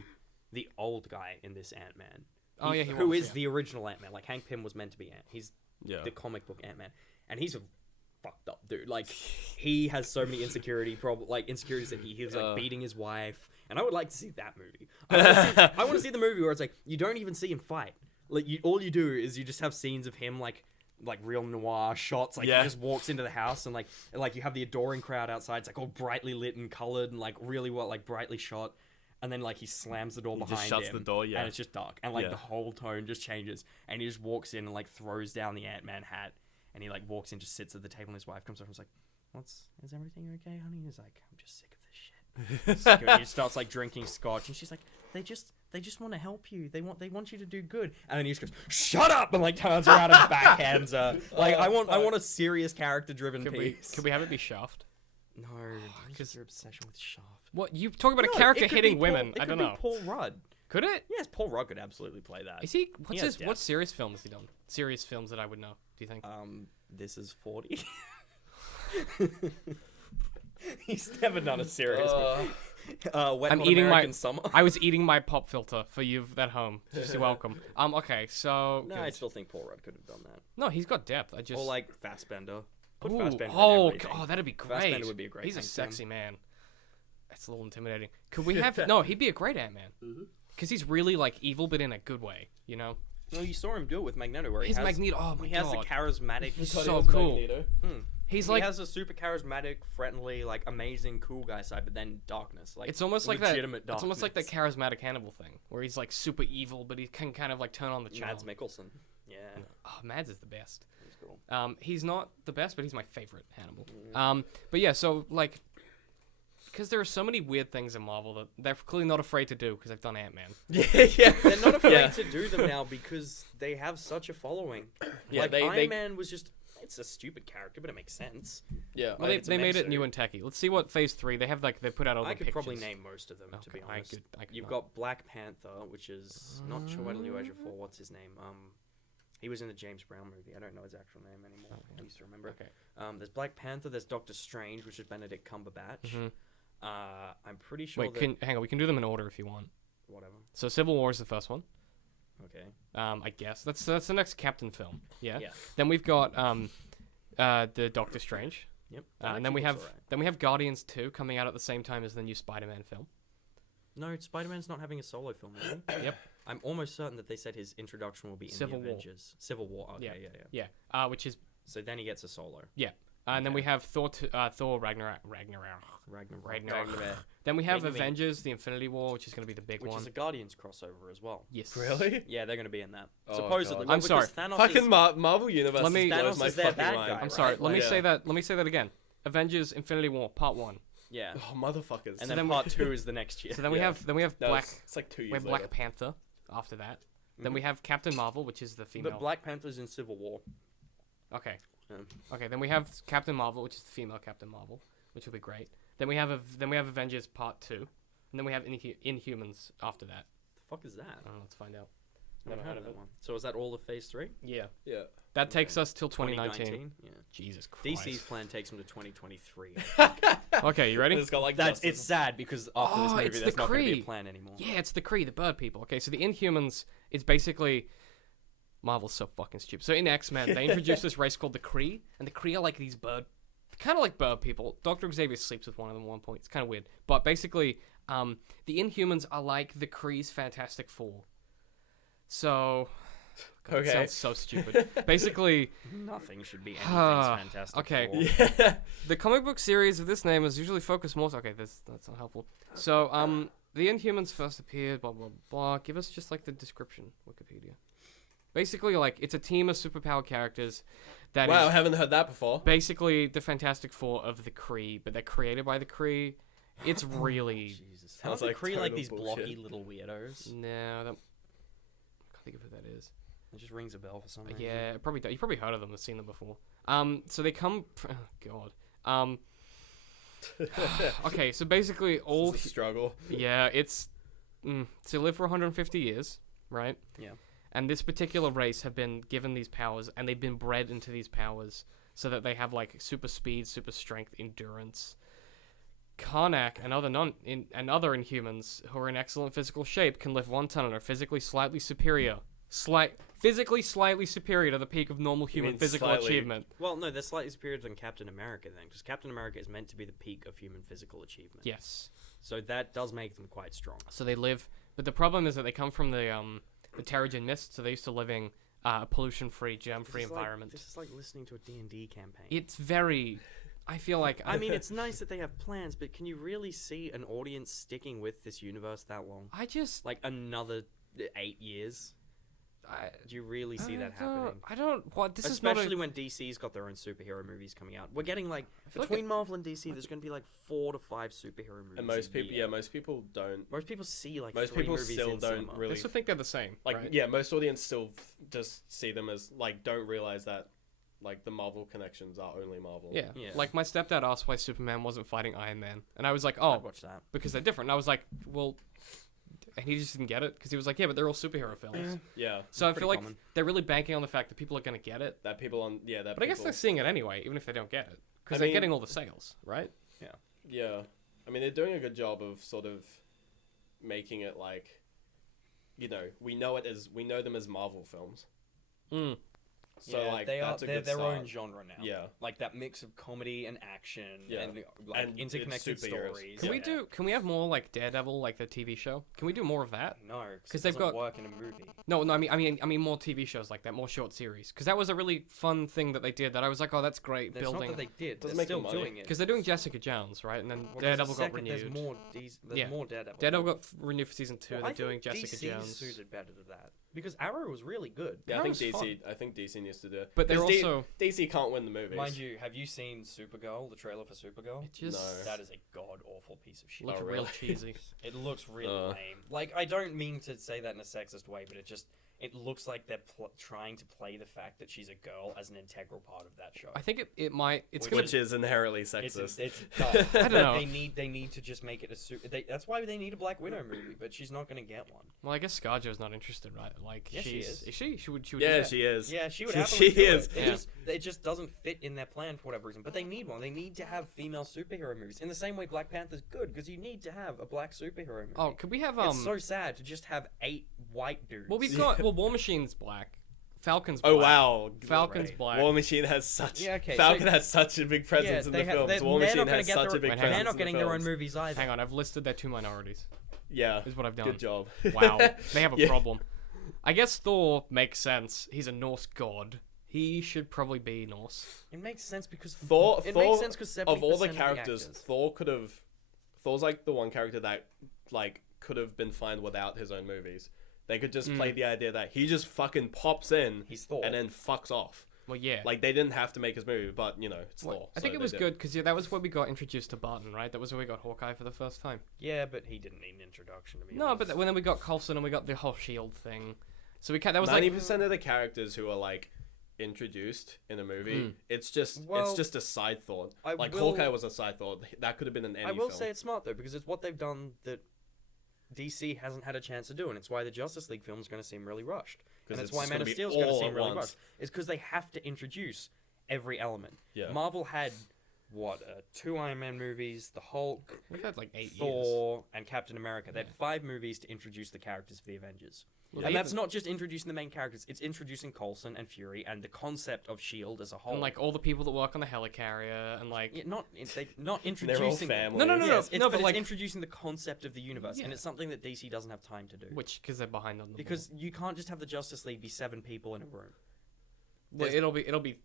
the old guy in this Ant-Man. Oh, yeah, he who was, is yeah. the original Ant-Man? Like Hank Pym was meant to be Ant. He's Yeah. the comic book Ant-Man, and he's a fucked up dude. Like he has so many insecurities that he's like beating his wife. And I would like to see that movie. I want to see the movie where it's like you don't even see him fight. Like all you do is you just have scenes of him like real noir shots. Like Yeah. he just walks into the house and like you have the adoring crowd outside. It's like all brightly lit and colored and like really brightly shot. and then like he slams the door He just behind shuts him, the door, yeah. and it's just dark, and like Yeah. the whole tone just changes, and he just walks in and like throws down the Ant-Man hat, and he like walks in, just sits at the table, and his wife comes over and is like, is everything okay, honey? He's like, I'm just sick of this shit. Sick of it. He starts like drinking scotch, and she's like, they just want to help you. They want you to do good. And then he just goes, shut up, and like turns around and backhands her. Like I want a serious character driven piece. Could we have it be Shaft? No, because your obsession with Shaft. What, you talk about No, a character it could hitting be women? Paul, I don't It know. could be Paul Rudd. Could it? Yes, Paul Rudd could absolutely play that. Is he? What's has his? What depth. serious films has he done? Serious films that I would know. Do you think? This is 40. He's never done a serious movie. Wet I'm Hot eating American my. Summer. I was eating my pop filter for you at home. Just you're welcome. Okay, so. No, good. I still think Paul Rudd could have done that. No, he's got depth. I just. Or like Fassbender. Put Ooh, Fassbender in oh, everything. that'd be great. Fassbender would be a great He's a Hank Pym. sexy man. That's a little intimidating. Could we have? No, he'd be a great Ant-Man. Because he's really like evil, but in a good way. You know. No, you saw him do it with Magneto, where His he has Magneto. Oh my he god. has the charismatic. He's so cool. He's He like. has a super charismatic, friendly, like amazing, cool guy side, but then darkness. Like It's almost like that. legitimate It's almost like the darkness. charismatic Hannibal thing, where he's like super evil, but he can kind of like turn on the charm. Mads Mikkelsen. Yeah, Oh, Mads is the best. he's cool. He's not the best, but he's my favorite Hannibal. But yeah, so like, because there are so many weird things in Marvel that they're clearly not afraid to do because they've done Ant-Man. yeah. They're not afraid Yeah. to do them now because they have such a following. Yeah, like they- Iron Man was just. It's a stupid character, but it makes sense. Yeah. Well, they made it new and techy. Let's see what Phase 3 they have. Like they put out all the I could pictures. probably name most of them, to be Okay, honest. I could You've not. got Black Panther, which is not sure what New Age 4. What's his name? He was in the James Brown movie. I don't know his actual name anymore. I used to remember. Okay. There's Black Panther. There's Doctor Strange, which is Benedict Cumberbatch. I'm pretty sure. Wait, that... hang on. We can do them in order if you want. Whatever. So Civil War is the first one. Okay. I guess that's the next Captain film. Yeah. Yeah. Then we've got the Doctor Strange. Yep. And then we have Guardians 2 coming out at the same time as the new Spider-Man film. No, Spider-Man's not having a solo film, is he? Yep. I'm almost certain that they said his introduction will be in Civil the War. Avengers. Civil War. Okay, Yeah. yeah. Yeah. Which is So then he gets a solo. yeah. And then we have Thor Ragnarok. Ragnarok. Then we have Ragnarok. Avengers: The Infinity War, which is going to be the big Which one. is a Guardians crossover as well. Yes. Really? Yeah, they're going to be in that. Oh, Supposedly. God. Well, I'm sorry. because Thanos Fucking is... Marvel Universe Let me- blows Thanos my is their fucking bad mind. guy. I'm sorry. Right, Let me like- say that. Let me say that again. Avengers: Infinity War Part 1. Yeah. Oh, motherfuckers. And then then part 2 is the next year. So then we Yeah. have No, Black. it's like 2 We years have later. Black Panther after that. Then we have Captain Marvel, which is the female. But Black Panther's in Civil War. Okay. Yeah. Okay. Then we have Captain Marvel, which is the female Captain Marvel, which will be great. Then we have Avengers Part 2, and then we have Inhumans after that. The fuck is that? I don't know. Let's find out. Never heard of that one. So is that all of Phase 3? Yeah. Yeah. That takes us till 2019. Yeah. Jesus Christ. DC's plan takes them to 2023. Okay, you ready? It's got like That's Justice. it's sad because after this Oh, movie, it's there's the not going to be Kree. a plan anymore. Yeah, it's the Kree, the bird people. Okay, so the Inhumans is basically Marvel's so fucking stupid. So in X-Men, they introduced this race called the Kree, and the Kree are like these kind of like bird people. Dr. Xavier sleeps with one of them at one point. It's kind of weird, but basically, the Inhumans are like the Kree's Fantastic Four. So, God, that Okay. sounds so stupid. Basically, Nothing should be anything's fantastic. Okay. Four. Yeah. the comic book series of this name is usually focused more. Okay, that's not helpful. So, the Inhumans first appeared. Blah blah blah. Give us just like the description, Wikipedia. Basically, like it's a team of superpowered characters that Wow, I is haven't heard that before. basically the Fantastic Four of the Kree, but they're created by the Kree. It's really Jesus. Sounds Aren't the like Kree like total these bullshit. blocky little weirdos? no. I can't think of who that is. It just rings a bell for some reason. Yeah, probably you probably heard of them, or seen them before. So they come. Oh, God. Okay, so basically all. It's a struggle. Yeah, it's. So they live for 150 years, right? Yeah. And this particular race have been given these powers, and they've been bred into these powers so that they have like super speed, super strength, endurance. Karnak and other other Inhumans who are in excellent physical shape can lift 1 ton and are physically slightly superior. Physically slightly superior to the peak of normal human mean physical slightly? achievement. Well, no, they're slightly superior than Captain America then, because Captain America is meant to be the peak of human physical achievement. Yes. So that does make them quite strong. So they live, but the problem is that they come from the Terrigen Mist, so they're used to living a pollution-free, germ-free environment. This is like listening to a D&D campaign. It's very. I feel like I mean, it's nice that they have plans, but can you really see an audience sticking with this universe that long? I just Like another 8 years? Do you really see that I don't- happening? I don't. What this is not Especially a, when DC's got their own superhero movies coming out. We're getting like feel like between Marvel and DC, there's going to be like 4 to 5 superhero movies. And most a people, year. yeah, most people don't. Most people see like Most 3 people movies still in don't cinema. really They still think they're the same. like. right? Yeah, most audience still just see them as like don't realize that like the Marvel connections are only Marvel. Yeah. Yeah. Like my stepdad asked why Superman wasn't fighting Iron Man, and I was like, I'd oh, watch that. because they're different. And I was like, well, and he just didn't get it because he was like, yeah, but they're all superhero films. Yeah, So I Pretty feel like common. they're really banking on the fact that people are gonna get it. that people on that. But I guess people, they're seeing it anyway, even if they don't get it, because I they're mean- getting all the sales, right? yeah. I mean, they're doing a good job of sort of making it like, we know them as Marvel films. Mm. So Yeah, like they that's are a they're good their start. own genre now. Yeah. Like that mix of comedy and action Yeah. and like And interconnected it's superheroes. stories. Can we Yeah. do? Can we have more like Daredevil, like the TV show? Can we do more of that? No, 'Cause because they've they've got- work in a movie. No, I mean more TV shows like that, more short series. Because that was a really fun thing that they did. That I was like, oh, that's great. It's not building that they did. Doesn't They're make still them money. doing it. because they're doing Jessica Jones, right? And then Well, there's a Daredevil got second- renewed. There's Yeah. more Daredevil. Daredevil got renewed for season 2. Well, they're I doing think Jessica DC's Jones. suited better to that because Arrow was really good. Yeah, I think Arrow's DC. I think DC needs to do it. But they're 'Cause also DC can't win the movies. Mind you, have you seen Supergirl? The trailer for Supergirl? it just No. That is a god awful piece of shit. looks Oh, real really? cheesy. It looks really Uh. lame. Like I don't mean to say that in a sexist way, but it looks like they're trying to play the fact that she's a girl as an integral part of that show. I think it might. It's gonna. Which is inherently It's sexist. it's dumb. I don't know. They need to just make it a that's why they need a Black Widow movie, but she's not going to get one. Well, I guess ScarJo's not interested, right? Like Yes, she she's is. Is she? She would. Yeah, she is. Yeah, she would She happily do is. it. Yeah. It just doesn't fit in their plan for whatever reason. But they need one. They need to have female superhero movies. In the same way Black Panther's good, because you need to have a black superhero movie. Oh, could we have It's so sad to just have 8 white dudes. Well, we've got. Well, War Machine's black. Falcon's black. Oh wow, Falcon's Right. black. War Machine has such. Yeah, okay, Falcon so- has such a big presence in the films. War they're Machine not gonna has get such their, a big Hang on. presence. They're not in getting the their own films. movies either. Hang on, I've listed their 2 minorities. Yeah, Is what I've done. good job. Wow, they have a Yeah. problem. I guess Thor makes sense. He's a Norse god. He should probably be Norse. It makes sense because Thor, It Thor makes sense because of all the 70% characters, actors. Thor could have. Thor's like the one character that like could have been fine without his own movies. They could just play the idea that he just fucking pops in He's Thor. and then fucks off. Well, yeah. Like they didn't have to make his movie, but it's Well, Thor. I think so it they was did. good because that was where we got introduced to Barton, right? That was where we got Hawkeye for the first time. Yeah, but he didn't need an introduction to be No, honest. but when then we got Coulson and we got the whole Shield thing. So we that was 90% of the characters who are like introduced in a movie, it's just Well, a side thought. I Like will- Hawkeye was a side thought. That could have been in any I will film. say it's smart though because it's what they've done that DC hasn't had a chance to do, and it's why the Justice League film is going to seem really rushed. 'Cause And it's it's why just Man gonna of be Steel is going to all seem at really once. rushed. It's because they have to introduce every element. Yeah. Marvel had what 2 Iron Man movies, the Hulk, we've had like 8 years. Thor, and Captain America. They had 5 movies to introduce the characters for the Avengers. Well, And they that's even- not just introducing the main characters; it's introducing Coulson and Fury and the concept of Shield as a whole. And like all the people that work on the helicarrier and like Yeah, not not They're all introducing family. No, no, no, Yes, it's, no, but but it's like- introducing the concept of the universe, and Yeah. it's something that DC doesn't have time to do. which because they're behind on the Because you can't just have the Justice League be 7 people in a room. ball. Well, it'll be.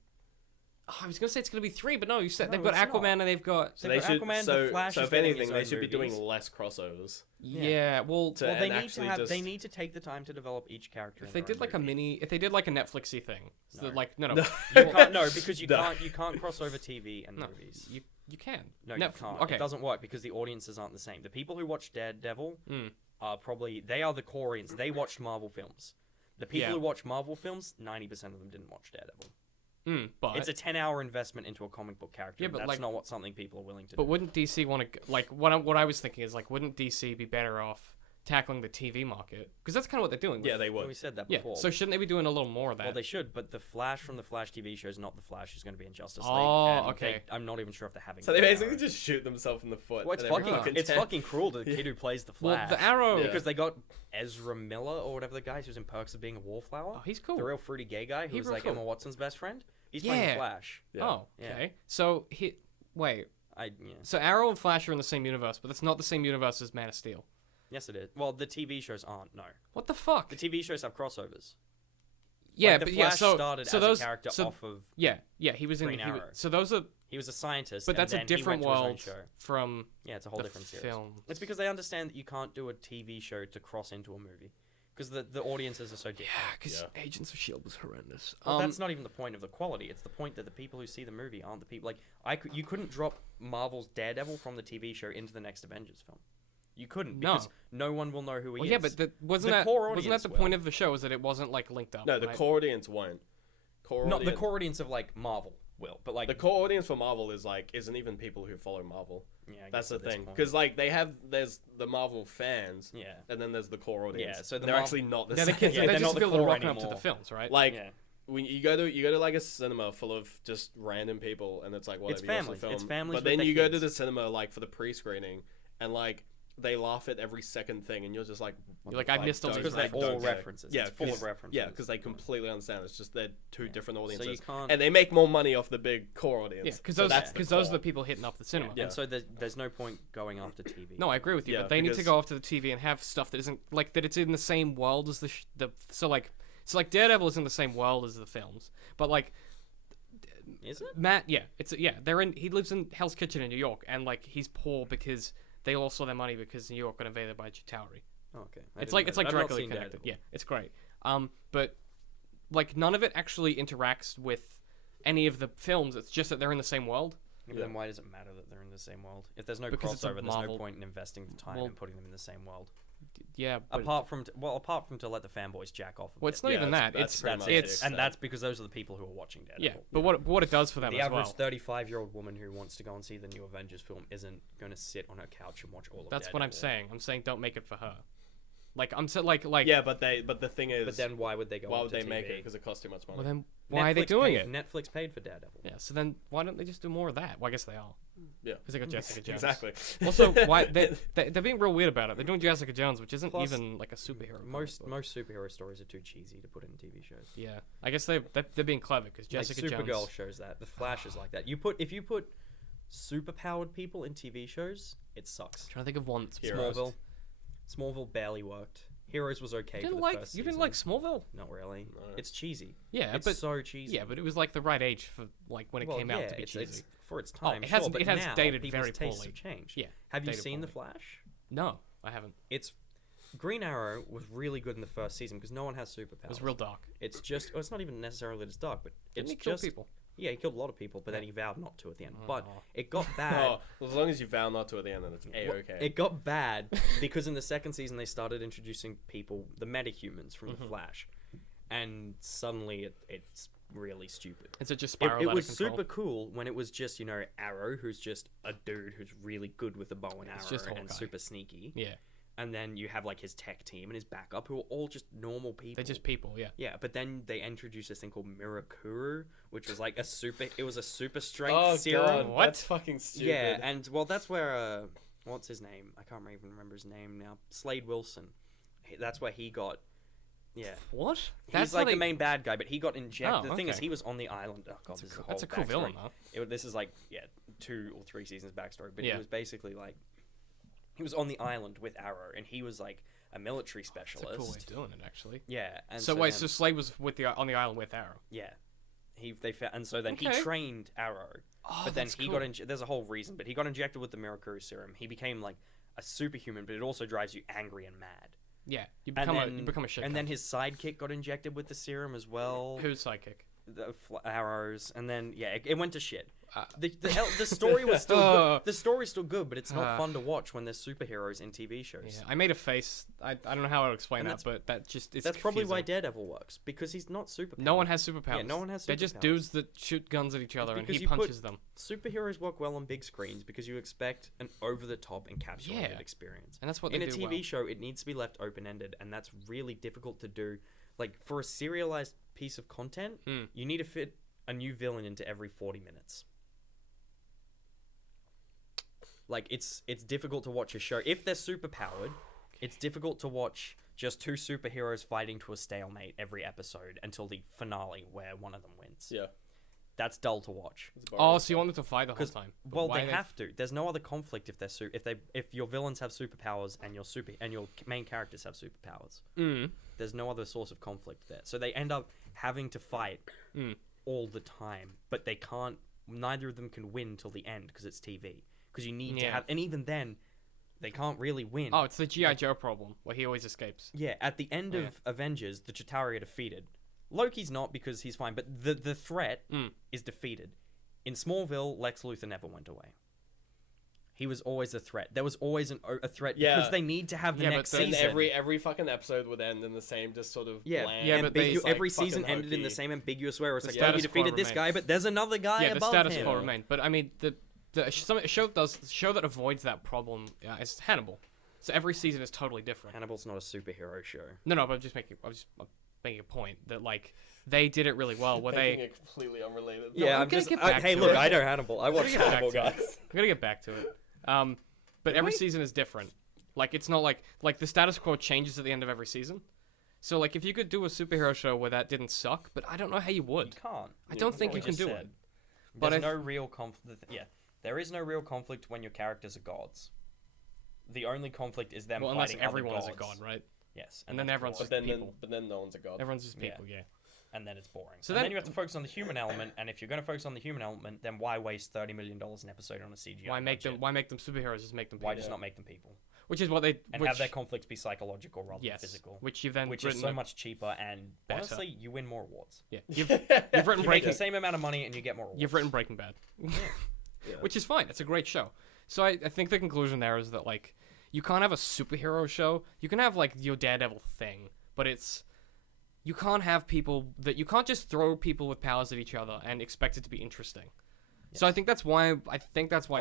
Oh, I was gonna say it's gonna be 3, but no, you said No, they've got it's Aquaman not. and they've got So They've they got should. Aquaman, so the Flash so is if getting anything, his they own should be doing movies. less crossovers. yeah. Well, To- Well, they and need to actually have. just- They need to take the time to develop each character. if in they their did own like a movie. mini, if they did like a Netflixy thing, so No. like no, No. You can't, no, because you No. can't cross over TV and no, movies. you can. No, Netf- you can't. Okay. It doesn't work because the audiences aren't the same. The people who watch Daredevil Mm. are probably they are the core audience. They watched Marvel films. The people Yeah. who watch Marvel films, 90% of them didn't watch Daredevil. But It's a 10-hour investment into a comic book character. Yeah, and but, that's like- not what something people are willing to But do. wouldn't DC want to like what I was thinking is like wouldn't DC be better off tackling the TV market because that's kind of what they're doing. Yeah, they Well, we would. said that yeah. before. So shouldn't they be doing a little more of that? Well, they should, but the Flash from the Flash TV show is not the Flash who's going to be in Justice League. Oh, and okay. I'm not even sure if they're having. So they Green basically Arrow. just shoot themselves in the foot. Well, it's and every fucking. It's 10 fucking cruel to the kid who plays the well, Flash. the Arrow. Yeah. Because they got Ezra Miller or whatever the guy who's in Perks of Being a Wallflower. Oh, he's cool. The real fruity gay guy who He's was real like cool. Emma Watson's best friend. He's playing the Yeah. Flash. Yeah. Oh, Yeah. okay. So wait. Yeah. So Arrow and Flash are in the same universe, but that's not the same universe as Man of Steel. Yes, it is. Well, the TV shows aren't. No, What the fuck? the TV shows have crossovers. Yeah, Like, the but Flash yeah. So started so as those a character so off of. yeah he was in Green he was, Arrow. so those are He was a scientist. But and that's a then he different went to his own world show. from Yeah, it's a whole the different series. film. It's because they understand that you can't do a TV show to cross into a movie. Because the audiences are so different. Yeah, because Yeah. Agents of S.H.I.E.L.D. was horrendous. Well, that's not even the point of the quality. It's the point that the people who see the movie aren't the people. Like, you couldn't drop Marvel's Daredevil from the TV show into the next Avengers film. You couldn't No. because no one will know who he Well, is. yeah, but wasn't The that core wasn't that audience the will. point of the show? Is that it wasn't like linked up? No, the right? core audience won't. not the core audience of like Marvel will, but like The core audience for Marvel isn't even people who follow Marvel. yeah, I That's guess the at this thing, point. because like there's the Marvel fans, Yeah. and then there's the core audience. Yeah, so the they're Mar- actually not the Yeah, same. the kids, Yeah, they're they're just not the people core rocking up to anymore. the films, right? Like Yeah. when you go to like a cinema full of just random people, and it's like whatever, It's you watch the families. film. It's families But with then their you go to kids. the cinema like for the pre-screening, and like they laugh at every second thing, and you're just like, what You're like, the I fuck? missed all Don't- these because they're don't all care. references. Yeah, It's full 'cause- of references. Yeah, because they completely understand. It's just they're two different audiences, So you can't. and they make more money off the big core audience. Yeah, because So those that's because the those are core. the people hitting up the cinema. Yeah. And so there's no point going after TV. No, I agree with you, Yeah, but they need to because- go after the TV and have stuff that isn't like that. It's in the same world as the so like Daredevil is in the same world as the films, but like Is it? Matt, he lives in Hell's Kitchen in New York, and like he's poor because they lost all their money because New York got invaded by Chitauri. Oh, okay. It's like I've not directly seen connected. Daredevil. Yeah, it's great. But like none of it actually interacts with any of the films. It's just that they're in the same world. Yeah, but then why does it matter that they're in the same world? If there's no Because it's a crossover, there's no Marvel- point in investing the time Well- and putting them in the same world. Yeah, but Apart from to let the fanboys jack off. A well, it's bit. not Yeah, even that's- that. that's It's pretty much it's it. And that's because those are the people who are watching Daredevil. yeah. But what it does for them The as average well. 35-year-old woman who wants to go and see the new Avengers film isn't going to sit on her couch and watch all of That's what I'm Daredevil. saying. I'm saying don't make it for her. Like I'm so like Yeah, but the thing is, But then why would they go why on would to they TV? make it? Because it costs too much money. well then why are they doing it? Netflix paid for Daredevil. Yeah. So then why don't they just do more of that? Well, I guess they are. Yeah. Because they got Jessica Jones. Exactly. Also, why they're being real weird about it. They're doing Jessica Jones, which isn't Plus, even like a superhero. comic Most book. superhero stories are too cheesy to put in TV shows. Yeah, I guess they're being clever because Jessica like Supergirl Jones. shows that. The Flash is like that. If you put superpowered people in TV shows, it sucks. I'm trying to think of one. Heroes. Smallville barely worked. Heroes was okay You for didn't the like first you season. didn't like Smallville? Not really. No. It's cheesy. Yeah, It's but so cheesy. yeah, but it was like the right age for like when it Well, came out yeah, to be it's cheesy. for its Oh, time. it sure, hasn't- but it has now dated people's very tastes poorly. have changed. Yeah, Have you dated seen The poorly. Flash? No, I haven't. It's Green Arrow was really good in the first season because no one has superpowers. It was real dark. It's just it's not even necessarily that it's dark, but Didn't it's he kill just people? yeah, he killed a lot of people, but then he vowed not to at the end. But Oh. it got bad. Oh, well, as long as you vow not to at the end, then it's a-okay. It got bad because in the second season they started introducing people, the metahumans from Mm-hmm. the Flash, and suddenly it's really stupid. It's just It, spiraled it out was of control. super cool when it was just Arrow, who's just a dude who's really good with a bow and It's just arrow and Hawkeye. super sneaky. Yeah, And then you have like his tech team and his backup who are all just normal people. they're just people. Yeah. Yeah, but then they introduced this thing called Mirakuru, which was like a super strength Oh serum. god, What? that's fucking stupid. Yeah, and well, that's where what's his name? I can't even remember his name now. Slade Wilson. That's where he got. Yeah, What? he's how like they- the main bad guy, but he got injected. Oh, the thing is, okay. he was on the island. Oh god, this is a That's a whole cool villain backstory. though. This is like 2 or 3 seasons backstory, but Yeah. he was basically like he was on the island with Arrow, and he was like a military It's specialist. a cool way of doing it, actually. Yeah, and So wait, then- so Slade was on the island with Arrow. yeah, and so then he Okay. trained Arrow, Oh, but then that's he cool. got there's a whole reason, but he got injected with the Mirakuru serum. He became like a superhuman, but it also drives you angry and mad. Yeah, you And become a shit. And then cunt. his sidekick got injected with the serum as well. Who's sidekick? The arrows, and then it went to shit. Uh, The story was still Uh, good. The story's still good, but it's not uh, fun to watch when there's superheroes in TV shows. Yeah, I made a face. I don't know how to explain And that, but that just it's That's probably why confusing. Daredevil works, because he's not superpowered. No one has superpowers. Yeah, no one has They're just superpowers. dudes that shoot guns at each other, and because he you put- punches them. Superheroes work well on big screens because you expect an over-the-top encapsulated Yeah. experience. And that's what In they a do TV well. show, it needs to be left open-ended, and that's really difficult to do. Like, for a serialized piece of content, Hmm. you need to fit a new villain into every 40 minutes. Like, it's difficult to watch a show. If they're superpowered, it's difficult to watch just 2 superheroes fighting to a stalemate every episode until the finale where one of them wins. Yeah. That's dull to watch. It's boring. Oh, so you want them to fight the whole 'Cause- time? But Well, why they have to. There's no other conflict if they're if your villains have superpowers and your main characters have superpowers. Mm. There's no other source of conflict there. So they end up having to fight Mm. all the time, but they can't neither of them can win till the end because it's TV. Because you need to Yeah. have, and even then, they can't really win. Oh, it's the G.I. Joe problem, where he always escapes. Yeah, at the end of Avengers, the Chitauri are defeated. Loki's not because he's fine, but the threat is defeated. In Smallville, Lex Luthor never went away. He was always a threat. There was always a threat because they need to have the next Then season. every fucking episode would end in the same just sort of bland. Yeah, but they- every fucking season ended in the hokey. same ambiguous way where it's The like, oh, you status quo defeated this remains. guy, but there's another guy Yeah, the above status him. quo remained. But I mean, the show that avoids that problem is Hannibal. So every season is totally different. Hannibal's not a superhero show. No, but I'm just making a point that like they did it really well. Where Thinking they it completely unrelated. Yeah, I'm I'm gonna just. get back Hey, to look, it. I know Hannibal. I watch get back Hannibal, to it. guys. I'm gonna get back to it. But every season is different. Like it's not like the status quo changes at the end of every season. So like if you could do a superhero show where that didn't suck, but I don't know how you You would. can't. I don't think what you we can just do said. it. But There's I no real conflict. Yeah, there is no real conflict when your characters are gods. The only conflict is them Well, unless fighting everyone other is a gods. god, right? Yes, And then that's everyone's boring. But then no one's a god. Everyone's just Yeah. people, yeah. And then it's boring. So And then then- you have to focus on the human element, and if you're going to focus on the human element, then why waste $30 million an episode on a CGI? Why make budget? them superheroes? Just make them people. Why just not make them people? Which is what they And have their conflicts be psychological rather yes, than physical. which you've then Which written is so a- much cheaper, and better. honestly, you win more awards. Yeah, you've written You make Breaking. the same amount of money, and you get more awards. You've written Breaking Bad, which is fine. It's a great show. So I think the conclusion there is that like you can't have a superhero show. You can have like your Daredevil thing, but you can't have people that you can't just throw people with powers at each other and expect it to be interesting. So I think that's why Well,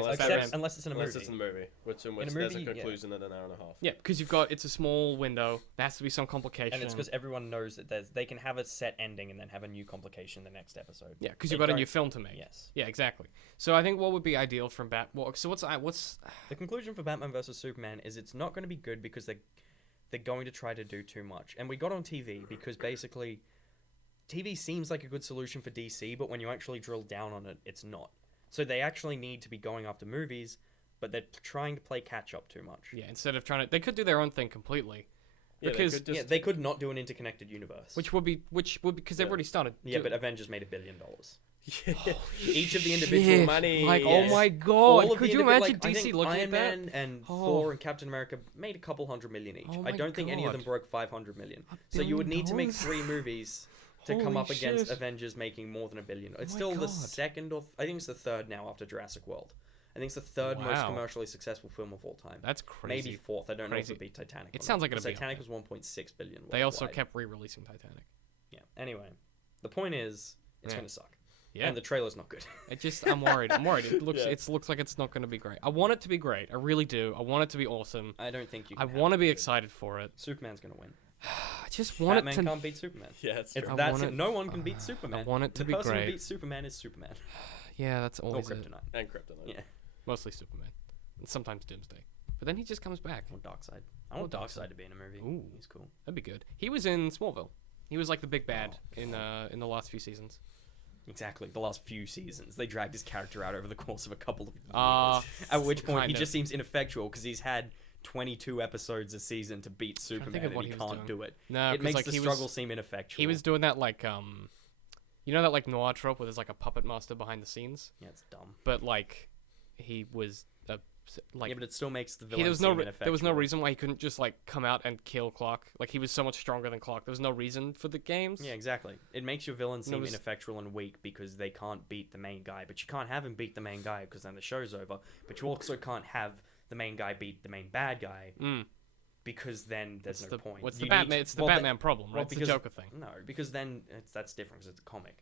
it's Except Batman. unless it's in a Unless movie. it's a movie, which a there's movie, a yeah. conclusion in an hour and a half. Yeah, because it's a small window. There has to be some complication. And it's because everyone knows that they can have a set ending and then have a new complication in the next episode. yeah, because They you've got a don't- new film to make. Yes. Yeah, exactly. So I think what would be ideal from So what's The conclusion for Batman vs Superman is it's not going to be good because they're going to try to do too much. And we got on TV because basically TV seems like a good solution for DC, but when you actually drill down on it, it's not. So they actually need to be going after movies, but they're trying to play catch up too much. yeah? Instead of trying to, they could do their own thing completely. Yeah, they Because could just- Yeah, they could not do an interconnected universe. which would be because they've already started. Yeah, do- but Avengers made $1 billion. Yeah. Each of the individual Shit. money, Like, yes. oh my god! All of Could the you individ- imagine like, I DC think looking Iron at that? Man and Oh. Thor and Captain America made a couple $100 million each. Oh I my don't think any of them God. broke 500 million. So you would billion need to make dollars? 3 movies to come Holy up against shit. Avengers making more than $1 billion. It's my still the God. second or I think it's the third now after Jurassic World. I think it's the third most Wow. commercially successful film of all time. That's crazy. Maybe fourth. I don't know if Crazy. it'd be Titanic. It or sounds not, like it'd because be Titanic up was 1.6 billion. They also worldwide. kept re-releasing Titanic. Yeah. Anyway, the point is it's Yeah. going to suck. Yeah. And the trailer's not good. I'm worried. I'm worried. It looks Yeah. looks like it's not going to be great. I want it to be great. I really do. I want it to be awesome. I don't think you. I Can want to have be it. excited for it. Superman's going to win. I just want Batman it to. can't beat Superman. Yeah, it's It's true. that's want it. it- No one can beat Superman. want it to the be person great. who beats Superman is Superman. Yeah, that's Or always it. Kryptonite. And Kryptonite. Yeah. Mostly Superman, and sometimes Doomsday. But then he just comes back. Or Darkseid. I Or want Darkseid. Darkseid to be in a movie. Ooh. He's cool. That'd be good. He was in Smallville. He was like the big bad Oh, in the last few seasons. Exactly. The last few seasons, they dragged his character out over the course of a couple of years. Uh, At which point, he kind of. just seems ineffectual because he's had 22 episodes a season to beat trying to think Superman of and what he he was can't doing. do it. No, It 'cause, makes like, the he was- struggle seem ineffectual. He was doing that like you know that like noir trope where there's like a puppet master behind the scenes, Yeah, it's dumb. but like he was like Yeah, but it still makes the he, villain there was seem no ineffectual. there was no reason why he couldn't just like come out and kill Clark. Like he was so much stronger than Clark. There was no reason for the games. Yeah, exactly. It makes your villain seem was- ineffectual and weak because they can't beat the main guy. But you can't have him beat the main guy because then the show's over. But you also can't have the main guy beat the main bad guy Mm. because then there's It's no the point. what's You the need Batman? to- It's the well, they- Batman problem, right? well, It's the because- Joker thing. No, because then that's different because it's a comic.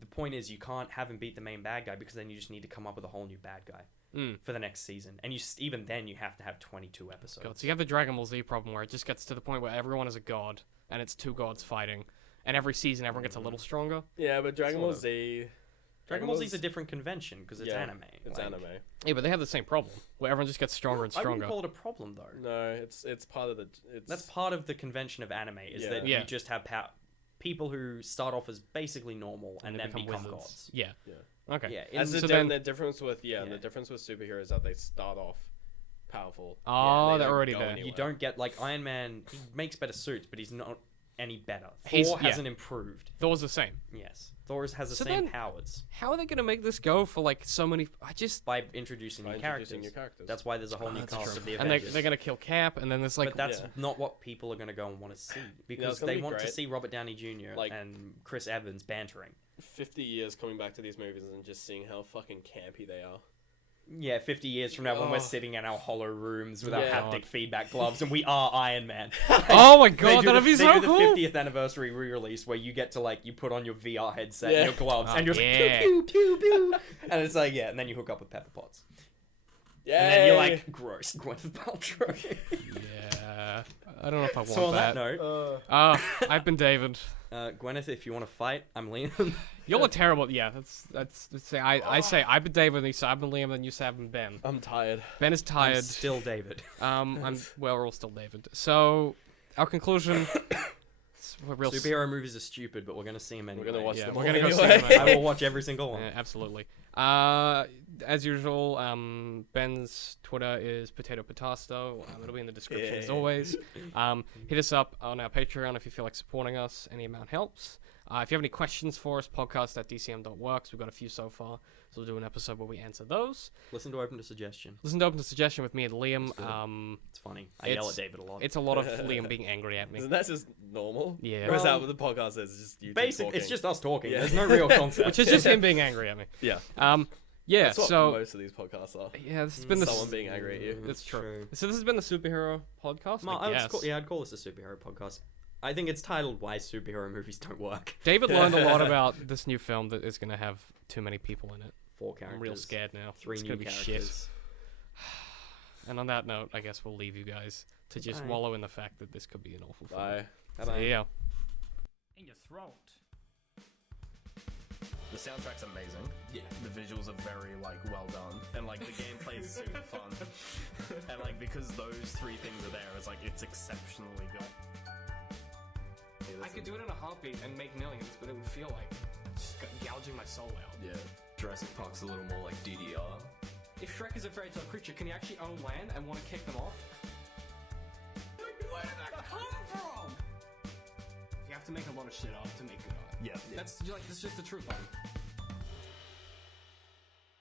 The point is you can't have him beat the main bad guy because then you just need to come up with a whole new bad guy Mm. for the next season. And even then you have to have 22 episodes. God, so you have the Dragon Ball Z problem where it just gets to the point where everyone is a god and it's two gods fighting, and every season everyone gets a little stronger. Yeah, but Dragon Ball Sort of. Z. Dragon Ball Z is a different convention because it's Yeah, anime. It's Like, anime. Yeah, but they have the same problem where everyone just gets stronger and I wouldn't stronger. call it a problem though. No, it's part of the. It's That's part of the convention of anime is Yeah. that Yeah. you just have people who start off as basically normal and they then become wizards. gods. Yeah. Yeah. Okay. Yeah, As in- so the, then- the difference with Yeah. the difference with superheroes is that they start off powerful. Oh, they they're don't already go there. anywhere. you don't get like Iron Man. He makes better suits, but he's not any better. He's- Thor yeah. hasn't improved. Thor's the same. Yes, Thor has the So same then- powers How are they gonna make this go for like so many? I just by introducing By new introducing characters. new characters. That's why there's a whole new that's cast true. of the and Avengers. they're gonna kill Cap, and then there's like but that's Yeah. not what people are going to go and want to see because it's gonna they be want to great. see Robert Downey Jr. Like- and Chris Evans bantering. 50 years coming back to these movies and just seeing how fucking campy they are. Yeah, 50 years from now when we're Oh. sitting in our hollow rooms with our Yeah. haptic feedback gloves and we are Iron Man. oh my They god, do that'd the, be they so do the cool. 50th anniversary re-release where you get to like you put on your VR headset and Yeah. your gloves Oh, and you're just yeah. pew pew pew pew, and it's like and then you hook up with Pepper Potts Yeah. and then you're like gross Gwyneth Paltrow. Yeah, I don't know if I want So on that that. note, I've been David. Gwyneth, if you want to fight, I'm Liam. Y'all are terrible. Yeah, that's say I say I've been David, and you say I've been Liam, and you say I've been Ben. I'm tired. Ben is I'm tired. still David. Well, we're all still David. So our conclusion. We're real. Superhero movies are stupid, but we're gonna see them anyway. We're gonna watch Yeah, them we're all gonna go see anyway. them anyway. I will watch every single one. Yeah, absolutely. As usual, Ben's Twitter is Potasto. It'll be in the description as Yeah. always. Hit us up on our Patreon if you feel like supporting us. Any amount helps. If you have any questions for us, podcast at dcm.works. We've got a few so far, so we'll do an episode where we answer those. Listen to Open to Suggestion. Listen to Open to Suggestion with me and Liam. It's funny. I yell at David a lot. It's a lot of Liam being angry at me. Isn't that just normal? Yeah. Or is Well, that what the podcast is? It's just you Basic. talking? It's just us talking. Yeah. There's no real concept. Which is just him being angry at me. Yeah. Yeah, That's what so most of these podcasts are. yeah, this has been the Someone being angry at you. That's true. So this has been the superhero podcast. I guess. I'd call this a superhero podcast. I think it's titled "Why Superhero Movies Don't Work." David learned a lot about this new film that is going to have too many people in it. 4 characters. I'm real scared now. 3 it's new going to be characters. shit. And on that note, I guess we'll leave you guys to just Bye. wallow in the fact that this could be an awful film. Bye. So, yeah. In your throat. The soundtrack's amazing. Yeah. The visuals are very well done, and the gameplay is super fun. And because those 3 things are there, it's exceptionally good. I could do it in a heartbeat and make millions, but it would feel like just gouging my soul out. Yeah, Jurassic Park's a little more like DDR. If Shrek is a fairy tale creature, can he actually own land and want to kick them off? Where did that come from? You have to make a lot of shit up to make good art. Yeah. That's just the truth of it.